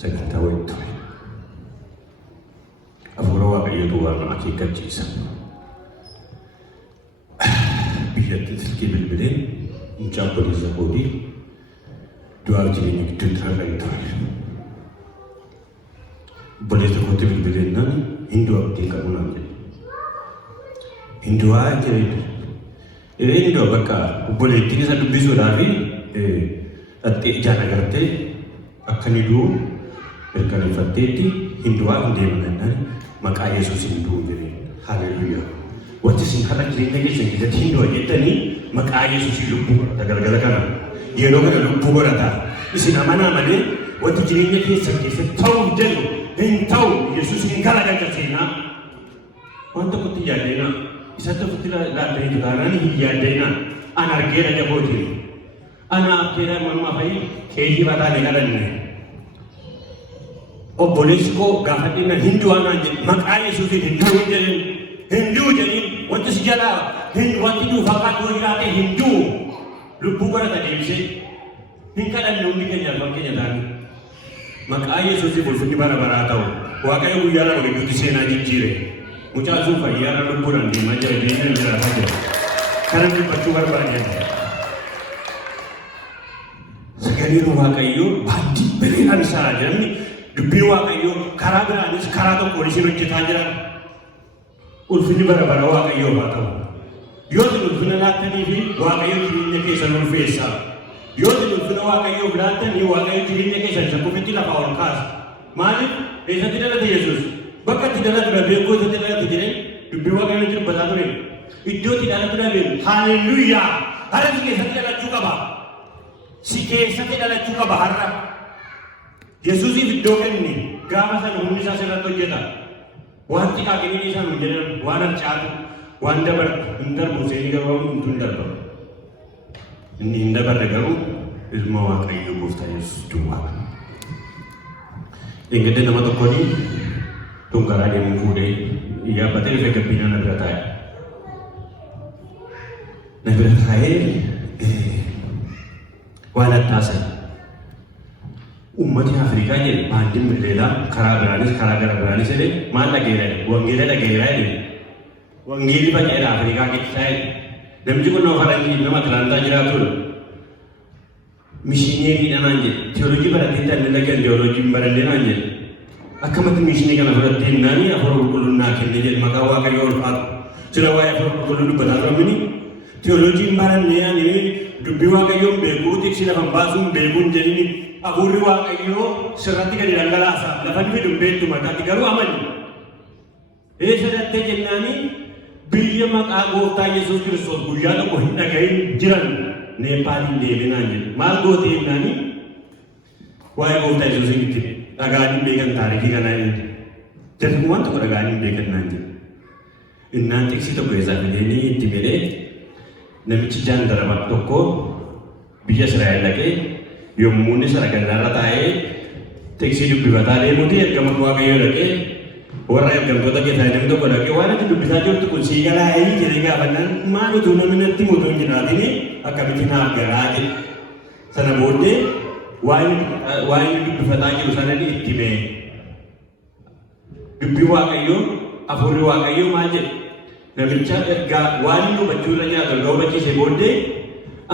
sagantaa wayii ture. Hafuura waaqayyootu waan akeekkachiisa. Biyyatti silkii bilbileen mucaa obboleessa kootii du'aa jireenya gidduutti haqanii ture. Obboleessa kootii bilbileen naan hin du'a abdii qabu naan jedhe. Hin du'aa jireenya. Inni dua bakka obboleettiin isa dubbisuudhaaf dhattee ijaan agartee akka inni du'u mirkaneeffatteetti hin du'aa hin deeman jennaan maqaa Yesuus hin du'u jedheen. Haleluuyaa. Wanti isin har'a jireenya keessan keessatti hin du'a jettanii maqaa Yesuus lubbuu godhata galgala kana. Yeroo kana lubbuu godhata. Isin amanaa malee wanti jireenya keessan keessatti ta'uu jedhu hin ta'u Yesuus hin kalaqa seenaa. Wanta kutti yaadeenaa. Isa tokkotti laatanii tutaanaan hin yaaddeenaan an argeera jabooti. Ana argeera mammaa fa'i keejii bataanii kadhanne. Obboleessi koo gaafadhinaan hin du'anaan jedhe maqaa Yesuusiin hin du'u jedhin hin du'u jedhin wanti si jalaa wanti du'u fakkaatu jiraate hin du'u lubbuu godhata deebisee hin kadhanne hundi keenya afaan keenya taane. Maqaa Yesuusiin ulfinni bara baraa ta'u Waaqayyo guyyaa lama gidduutti seenaa jijjiire. Mucaa sun fayyaara lubbuudhaan deemaa jira deemee jiraataa jira. Kana dubbachuu barbaadeen. Sagaleen Waaqayyoo baay'ee bareedaan isaa jedhamni dubbiin Waaqayyoo karaa biraanis karaa tokkoon isin hojjetaa jiran. Ulfinni bara bara Waaqayyoo haa ta'u. Yoo isin ulfina laattanii fi Waaqayyo jireenya keessan ulfeessa. Yoo isin ulfina Waaqayyoof laattanii Waaqayyo jireenya keessan isa kufitti lafa ol kaasa. Maaliif eessatti dhalate Yesuus? Bakka itti dhalatu dhabee gosa itti dhalatu jedhee dubbii waaqayyoo itti dubbataa ture. Iddoo itti dhalatu dhabee haleluuyaa har'a si keessatti dhalachuu qaba. Si keessatti dhalachuu qaba har'a. Yesuusiif iddoo kenne gaafa sana humni isaa sirratti hojjeta. Waan xiqqaa kennanii isaan hin jedhan waan harcaatu waan dabartu hin darbu seenii garuu hin tun darba. Inni hin dabarre garuu ilma waaqayyoo gooftaa Yesuus duwwaa. Eeggadde nama tokkoon tunggaraa deemuun fuudhee yaabbatee dhufe gabbina na bira taa'e. Na bira taa'ee waan attaasan. Uummatni Afrikaa jedhe baandiin Mileelaa karaa biraanis karaa gara biraanis jedhe maal dhageera jedhe wangeela dhageeraa jedhe. Wangeelli faca'eera Afrikaa keessaa jedhe. Namichi kun nama faranjii nama Atlaantaa jiraatudha. Mishiineeriidha naan jedhe. Teoloojii baratee tan dalagan teoloojii hin barannee naan jedhe. Akkamatti mishinii kana fudhattee naani afur qulqulluun naa kenne jedhe maqaa waaqayyoo ulfaatu. Sila waa'ee afur qulqulluu dubbataa turamini. Teoloojiin barannee ani dubbii waaqayyoon beekuu tiksi lafan baasuun beekuun jedhini hafuurri waaqayyoo sirratti gadi dhangalaasa lafa inni fidun beektu mataatti garuu amani. Eessa dhattee jennaani biyya maqaa gooftaa Yesuus Kiristoos guyyaa tokko hin dhagahin jiran Neepaaliin deebiinaan jedhe. Maal gootee jennaani waa'ee gooftaa Yesuusiin itti dhagaanii beekan taarikii kanaa inni jedhu waan tokko dhagaanii beekan naan jedhe. Innaan tiksi tokko isaa fideenii itti fedhee namichi jaandarama tokko biyya Israa'el dhaqee yommuu inni saragannaarra taa'ee tiksi dubbifataa deemuuti ergama waaqayyoo dhaqee warra ergamtoota keessaa namni tokko dhaqee waan ati dubbisaa jirtu kun sii galaa'ee jedhee gaafannaan maal utuu namni natti mutuun jiraatini akkamitti naaf garaati. Sana booddee waan inni dubbifataa jiru sanani itti mee. Dubbii Waaqayyoo, Hafuurri Waaqayyoo maal jedhe? Namicha ergaa waan inni hubachuu irra nyaatu erga hubachiisee booddee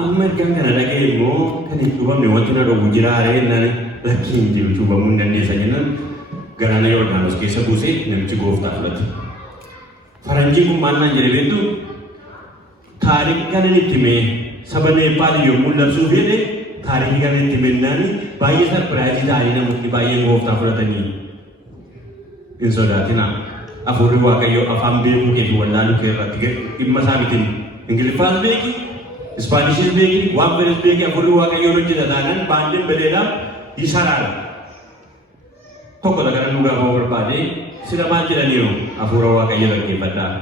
amma ergaan kana dhaga'e immoo kan itti hubamne wanti na dhowwu jiraaree jennaan lakkiin jiru hubamuu hin dandeessa jennaan galaana Yordaanos keessa buusee namichi Gooftaa fudhate. Faranjiin kun maal naan jedhe beektu taarikii kana itti mee saba Neepaal yommuu labsuuf jedhe taarikii kana itti mennaan baay'ee sarpiraayizii ta'anii namoonni baay'ee Gooftaa fudhatanii hin sodaatinaa. Hafuurri Waaqayyoo afaan beekuu kee fi wallaaluu kee irratti dhimma isaa miti. Ingiliffaas beeki, Ispaanishis beeki, waan biras beeki Hafuurri Waaqayyoo hojjeta taanaan baandeen beleedhaa isaraadha. Tokko gara nu gaafa barbaade sila maal jedhaniiru Hafuura Waaqayyoo dhaggeeffadhaa.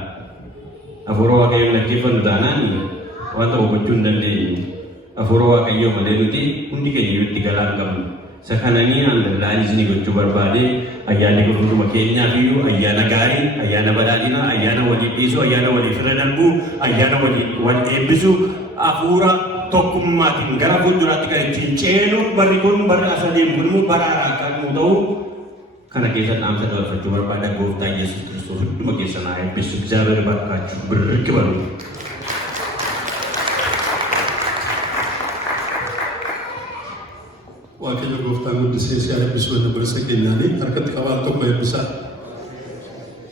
Hafuura Waaqayyoo dhaggeeffannu taanaan wanta hubachuu hin dandeenye. Hafuura Waaqayyoo malee nuti hundi keenya itti galaa hin qabnu. Sakananii andallaan isin gochuu barbaade ayyaanni gurguruma keenyaaf iyyuu ayyaana gaarii, ayyaana badhaadhinaa, ayyaana walii dhiisuu, ayyaana walii fira darbuu, ayyaana wal eebbisuu hafuura tokkummaatiin gara fuulduraatti kan ittiin ceenu barri kun barri as adeemu kun immoo bara haaraa kan ta'u kana keessa dhaamsa dabarfachuu barbaada Gooftaa Yesuus Kiristoos hunduma keessa naa eebbisu እግዚአብሔር ባርካችሁ ብርክ በሉ። Waaqayyo Gooftaan guddisee si eebbisu dabarsa keenyaanii harkatti qabaan tokko eebbisa.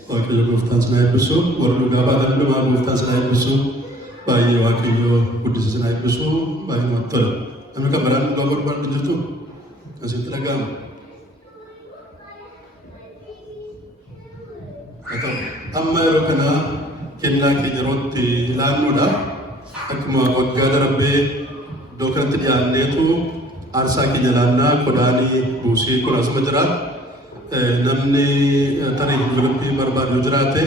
Waaqayyo Gooftaan si eebbisu warra dhugaa baatan hundumaa Gooftaan si eebbisu baay'ee Waaqayyo guddisee si eebbisu baay'ee namatti tola. Namni kan biraan dhugaa barbaadu jirtu asitti dhaga'ama. Amma yeroo kana kennaa keenya yerootti ilaannuudha. Akkuma waggaa darbee iddoo kanatti dhiyaanneetu aarsaa keenya laannaa qodaanii buusii kun asuma jira. Namni tarii enveloppii barbaadu jiraate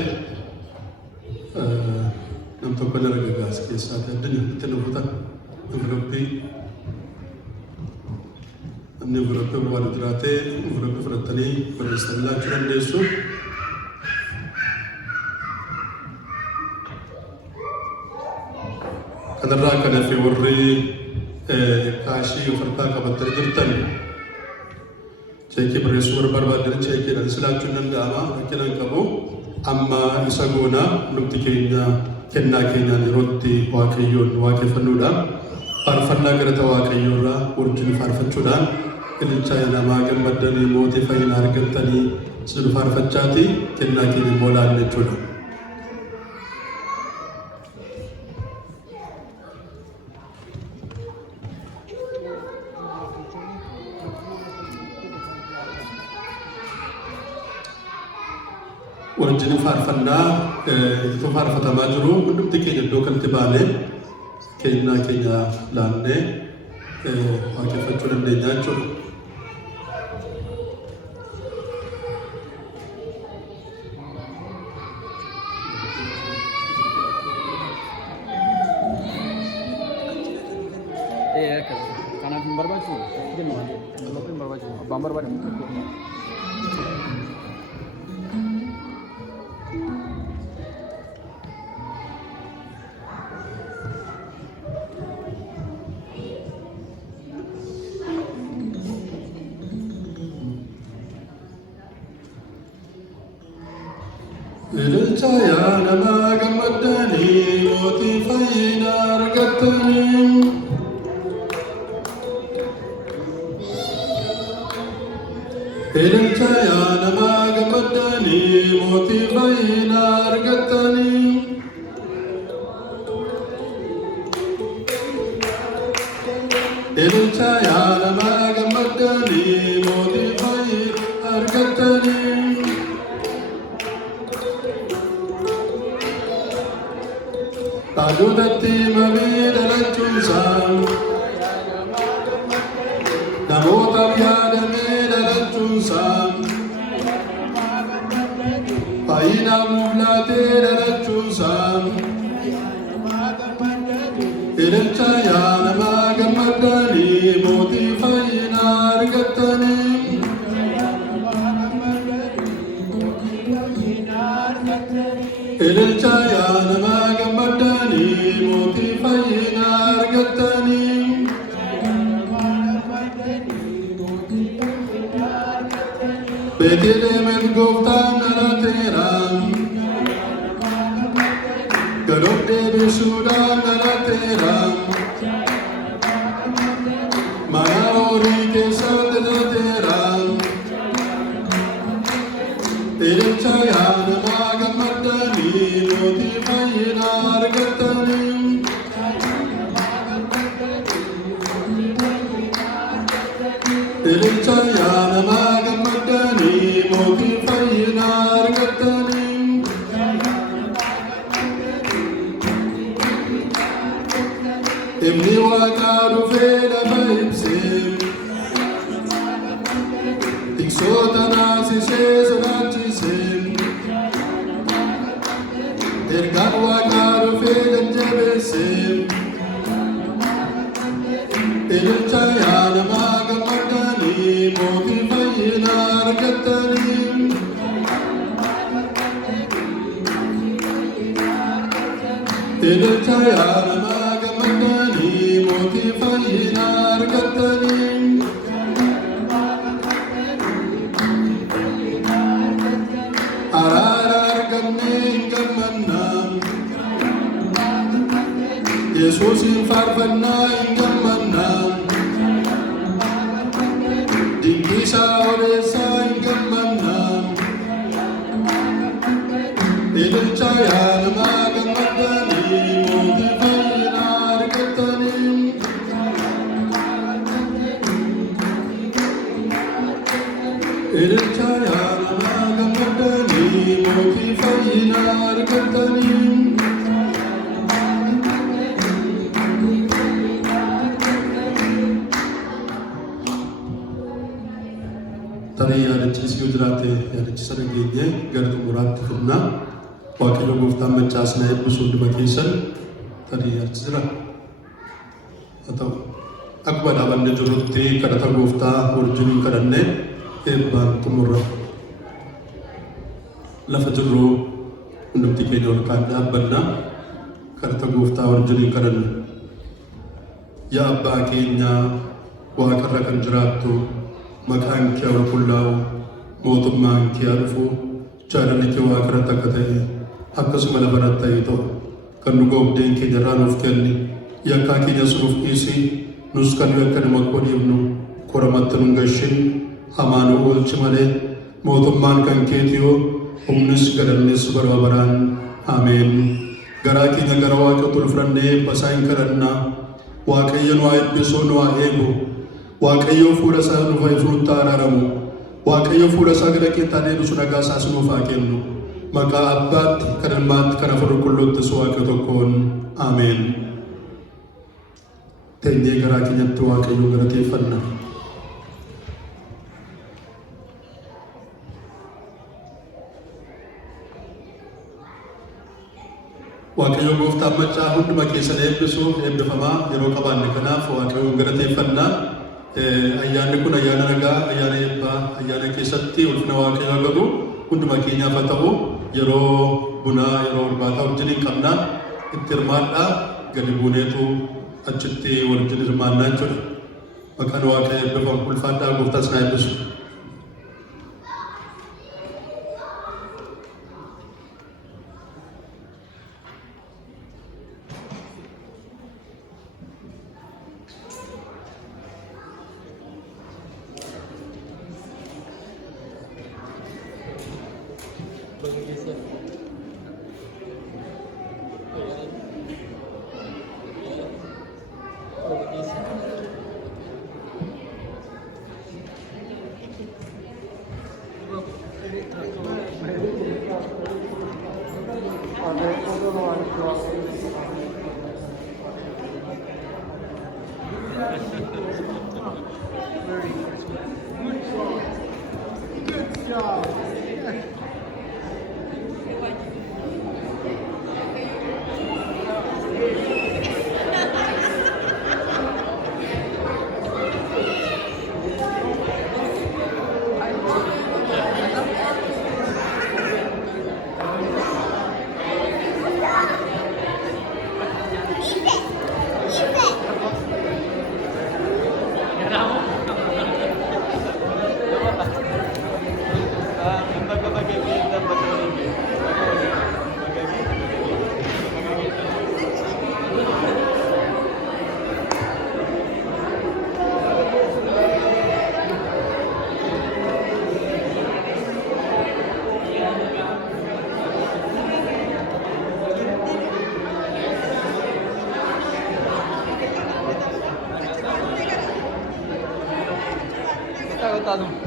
nam tokko illee ragagaas keessaati addunyaa itti nufuta enveloppii. Namni enveloppii barbaadu jiraate enveloppii fudhatanii barreessanii laachuu dandeessu. Kanarraa kan hafe warri kaashii ofarkaa qabatanii jirtan cheekii barreessuu barbaadan cheekiidhaan silaachuun danda'ama rakkinaan qabu amma isa goonaa lubti keenya kennaa keenyaan yerootti Waaqayyoon waaqeffannuudhaan faarfannaa galata Waaqayyoorraa wajjin faarfachuudhaan ililcha namaa gammaddanii mootii fayyina argattanii sin faarfachaati kennaa keenya immoo laanne jechuudha. Wajjin faarfannaa itti faarfatamaa jiru hundumti keenya iddoo kanatti baanee kennaa keenya laannee waaqeffachuu dandeenya jechuudha. Kanaaf hin barbaachisu jennu hin barbaachisu abbaan barbaadamu. Ililcha yaa namaa gammaddanii mootii fayyina argattanii. Ililcha yaa namaa gammaddanii mootii fayyina argattanii. Ililcha yaa namaa gammaddanii mootii fayyina argattanii. Taajudatti mamii dhalachuusaa namootaaf yaadamee dhalachuusaa fayyinaaf nuuf laatee dhalachuusaa ililcha yaa namaa gammaddanii mootii fayyina argattanii. Ililcha yaa namaa gammaddanii mootii fayyina argattanii. Beeteleemen gooftaan dhalateera. Gadoof deebisuudhaan dhalateera. Mana horii keessatti dhalateera. Ililcha yaa namaa gammaddanii mootii fayyina argattanii. Ililcha yaa namaa gammaddanii mootii fayyina argattanii. Ifni waaqaa dhufee lafa ibsee. Tiksoota naasisee sodaachisee. Ergaan waaqaa dhufee jajjabeessee. Ililcha yaa namaa gammaddanii mootii fayyina argattanii. Ililcha yaa namaa gammaddanii mootii fayyina argattanii. Araara argannee hin gammannaa. Yesuusin faarfannaa hin gammannaa. Dinqiisaa odeessaa hin gammannaa. Ililcha yaa namaa gammaddanii mootii fayyina argattanii. Ililcha yaa namaa gammaddanii mootii fayyina argattanii. Tarii yaadachiisuu yoo jiraate yaadachiisa dhageenyee gara xumuraatti fidna. Waaqayyo gooftaan machaasna eebbisu hunduma keessan tarii yaadachiisira. Haa ta'u akkuma dhaabanne jirrutti kadhata gooftaa wajjin kadhannee eebbaan xumurra. Lafa jirru hundumti keenya ol kaan dhaabbanna kadhata gooftaa wajjin kadhanna. Yaa abbaa keenya waaqarra kan jiraattu maqaan kee qulqullaa'u mootummaan kee haa dhufu jaalalli kee waaqarratti akka ta'e akkasuma lafarratti ta'e ta'u kan nu goobdeen keenya irraa nuuf kenni yakkaa keenyas nuuf dhiisi nus kan nu akka nama dhiifnu koramatti nu gashin hamaa nu oolchi malee mootummaan kan keeti yoo humnis galannis bara baraan ameen. Garaa keenya gara Waaqaatti ol fudhannee basaa hin kadhannaa. Waaqayyo nu haa eebbisu nu haa eegu. Waaqayyo fuula isaa nuuf ifuutti araaramu. Waaqayyo fuula isaa gara keetti deebisu nagaa isaas nuuf haa kennu. Maqaa Abbaatti kan Ilmaatti kan Hafuura Qulqulluuttis Waaqa tokkoon ameen. Teenyee garaa keenyatti Waaqayyo galateeffanna. Waaqayyo gooftaan machaa hunduma keessan eebbisu eebbifamaa yeroo qabaanne kanaaf Waaqayyoon galateeffannaa. Ayyaanni kun ayyaana nagaa, ayyaana eebbaa, ayyaana keessatti ulfina Waaqayyo agarru hunduma keenyaaf haa ta'u. Yeroo bunaa yeroo irbaataa wajjin hin qabnaa itti hirmaadhaa gadi buuneetu achitti wajjin hirmaannaa jechuudha. Maqaan Waaqayyo eebbifamu ulfaadhaa gooftaas na eebbisu. बता दूं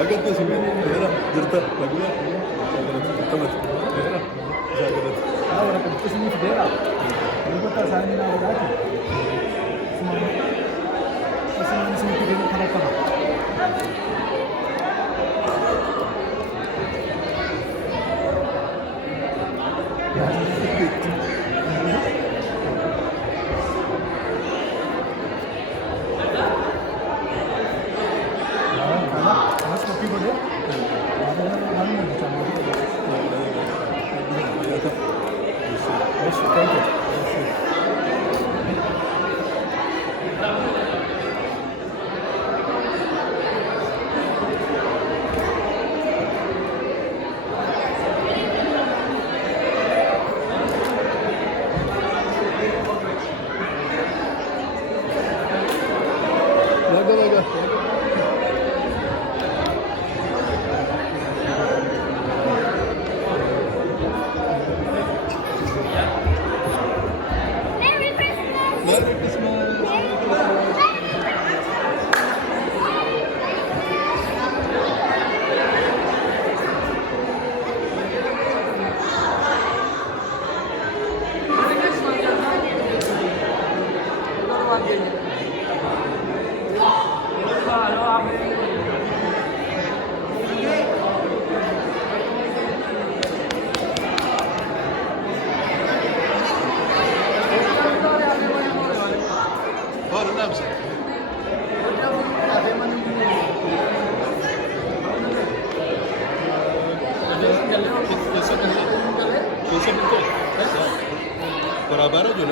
Lagattu sini, era jirta lagunya. Tamat, era. Zagat. Ah, orang itu sini fidera. Ini kata saya ni nak berapa? Semua sini fidera apa? Waraabaa irra jiru.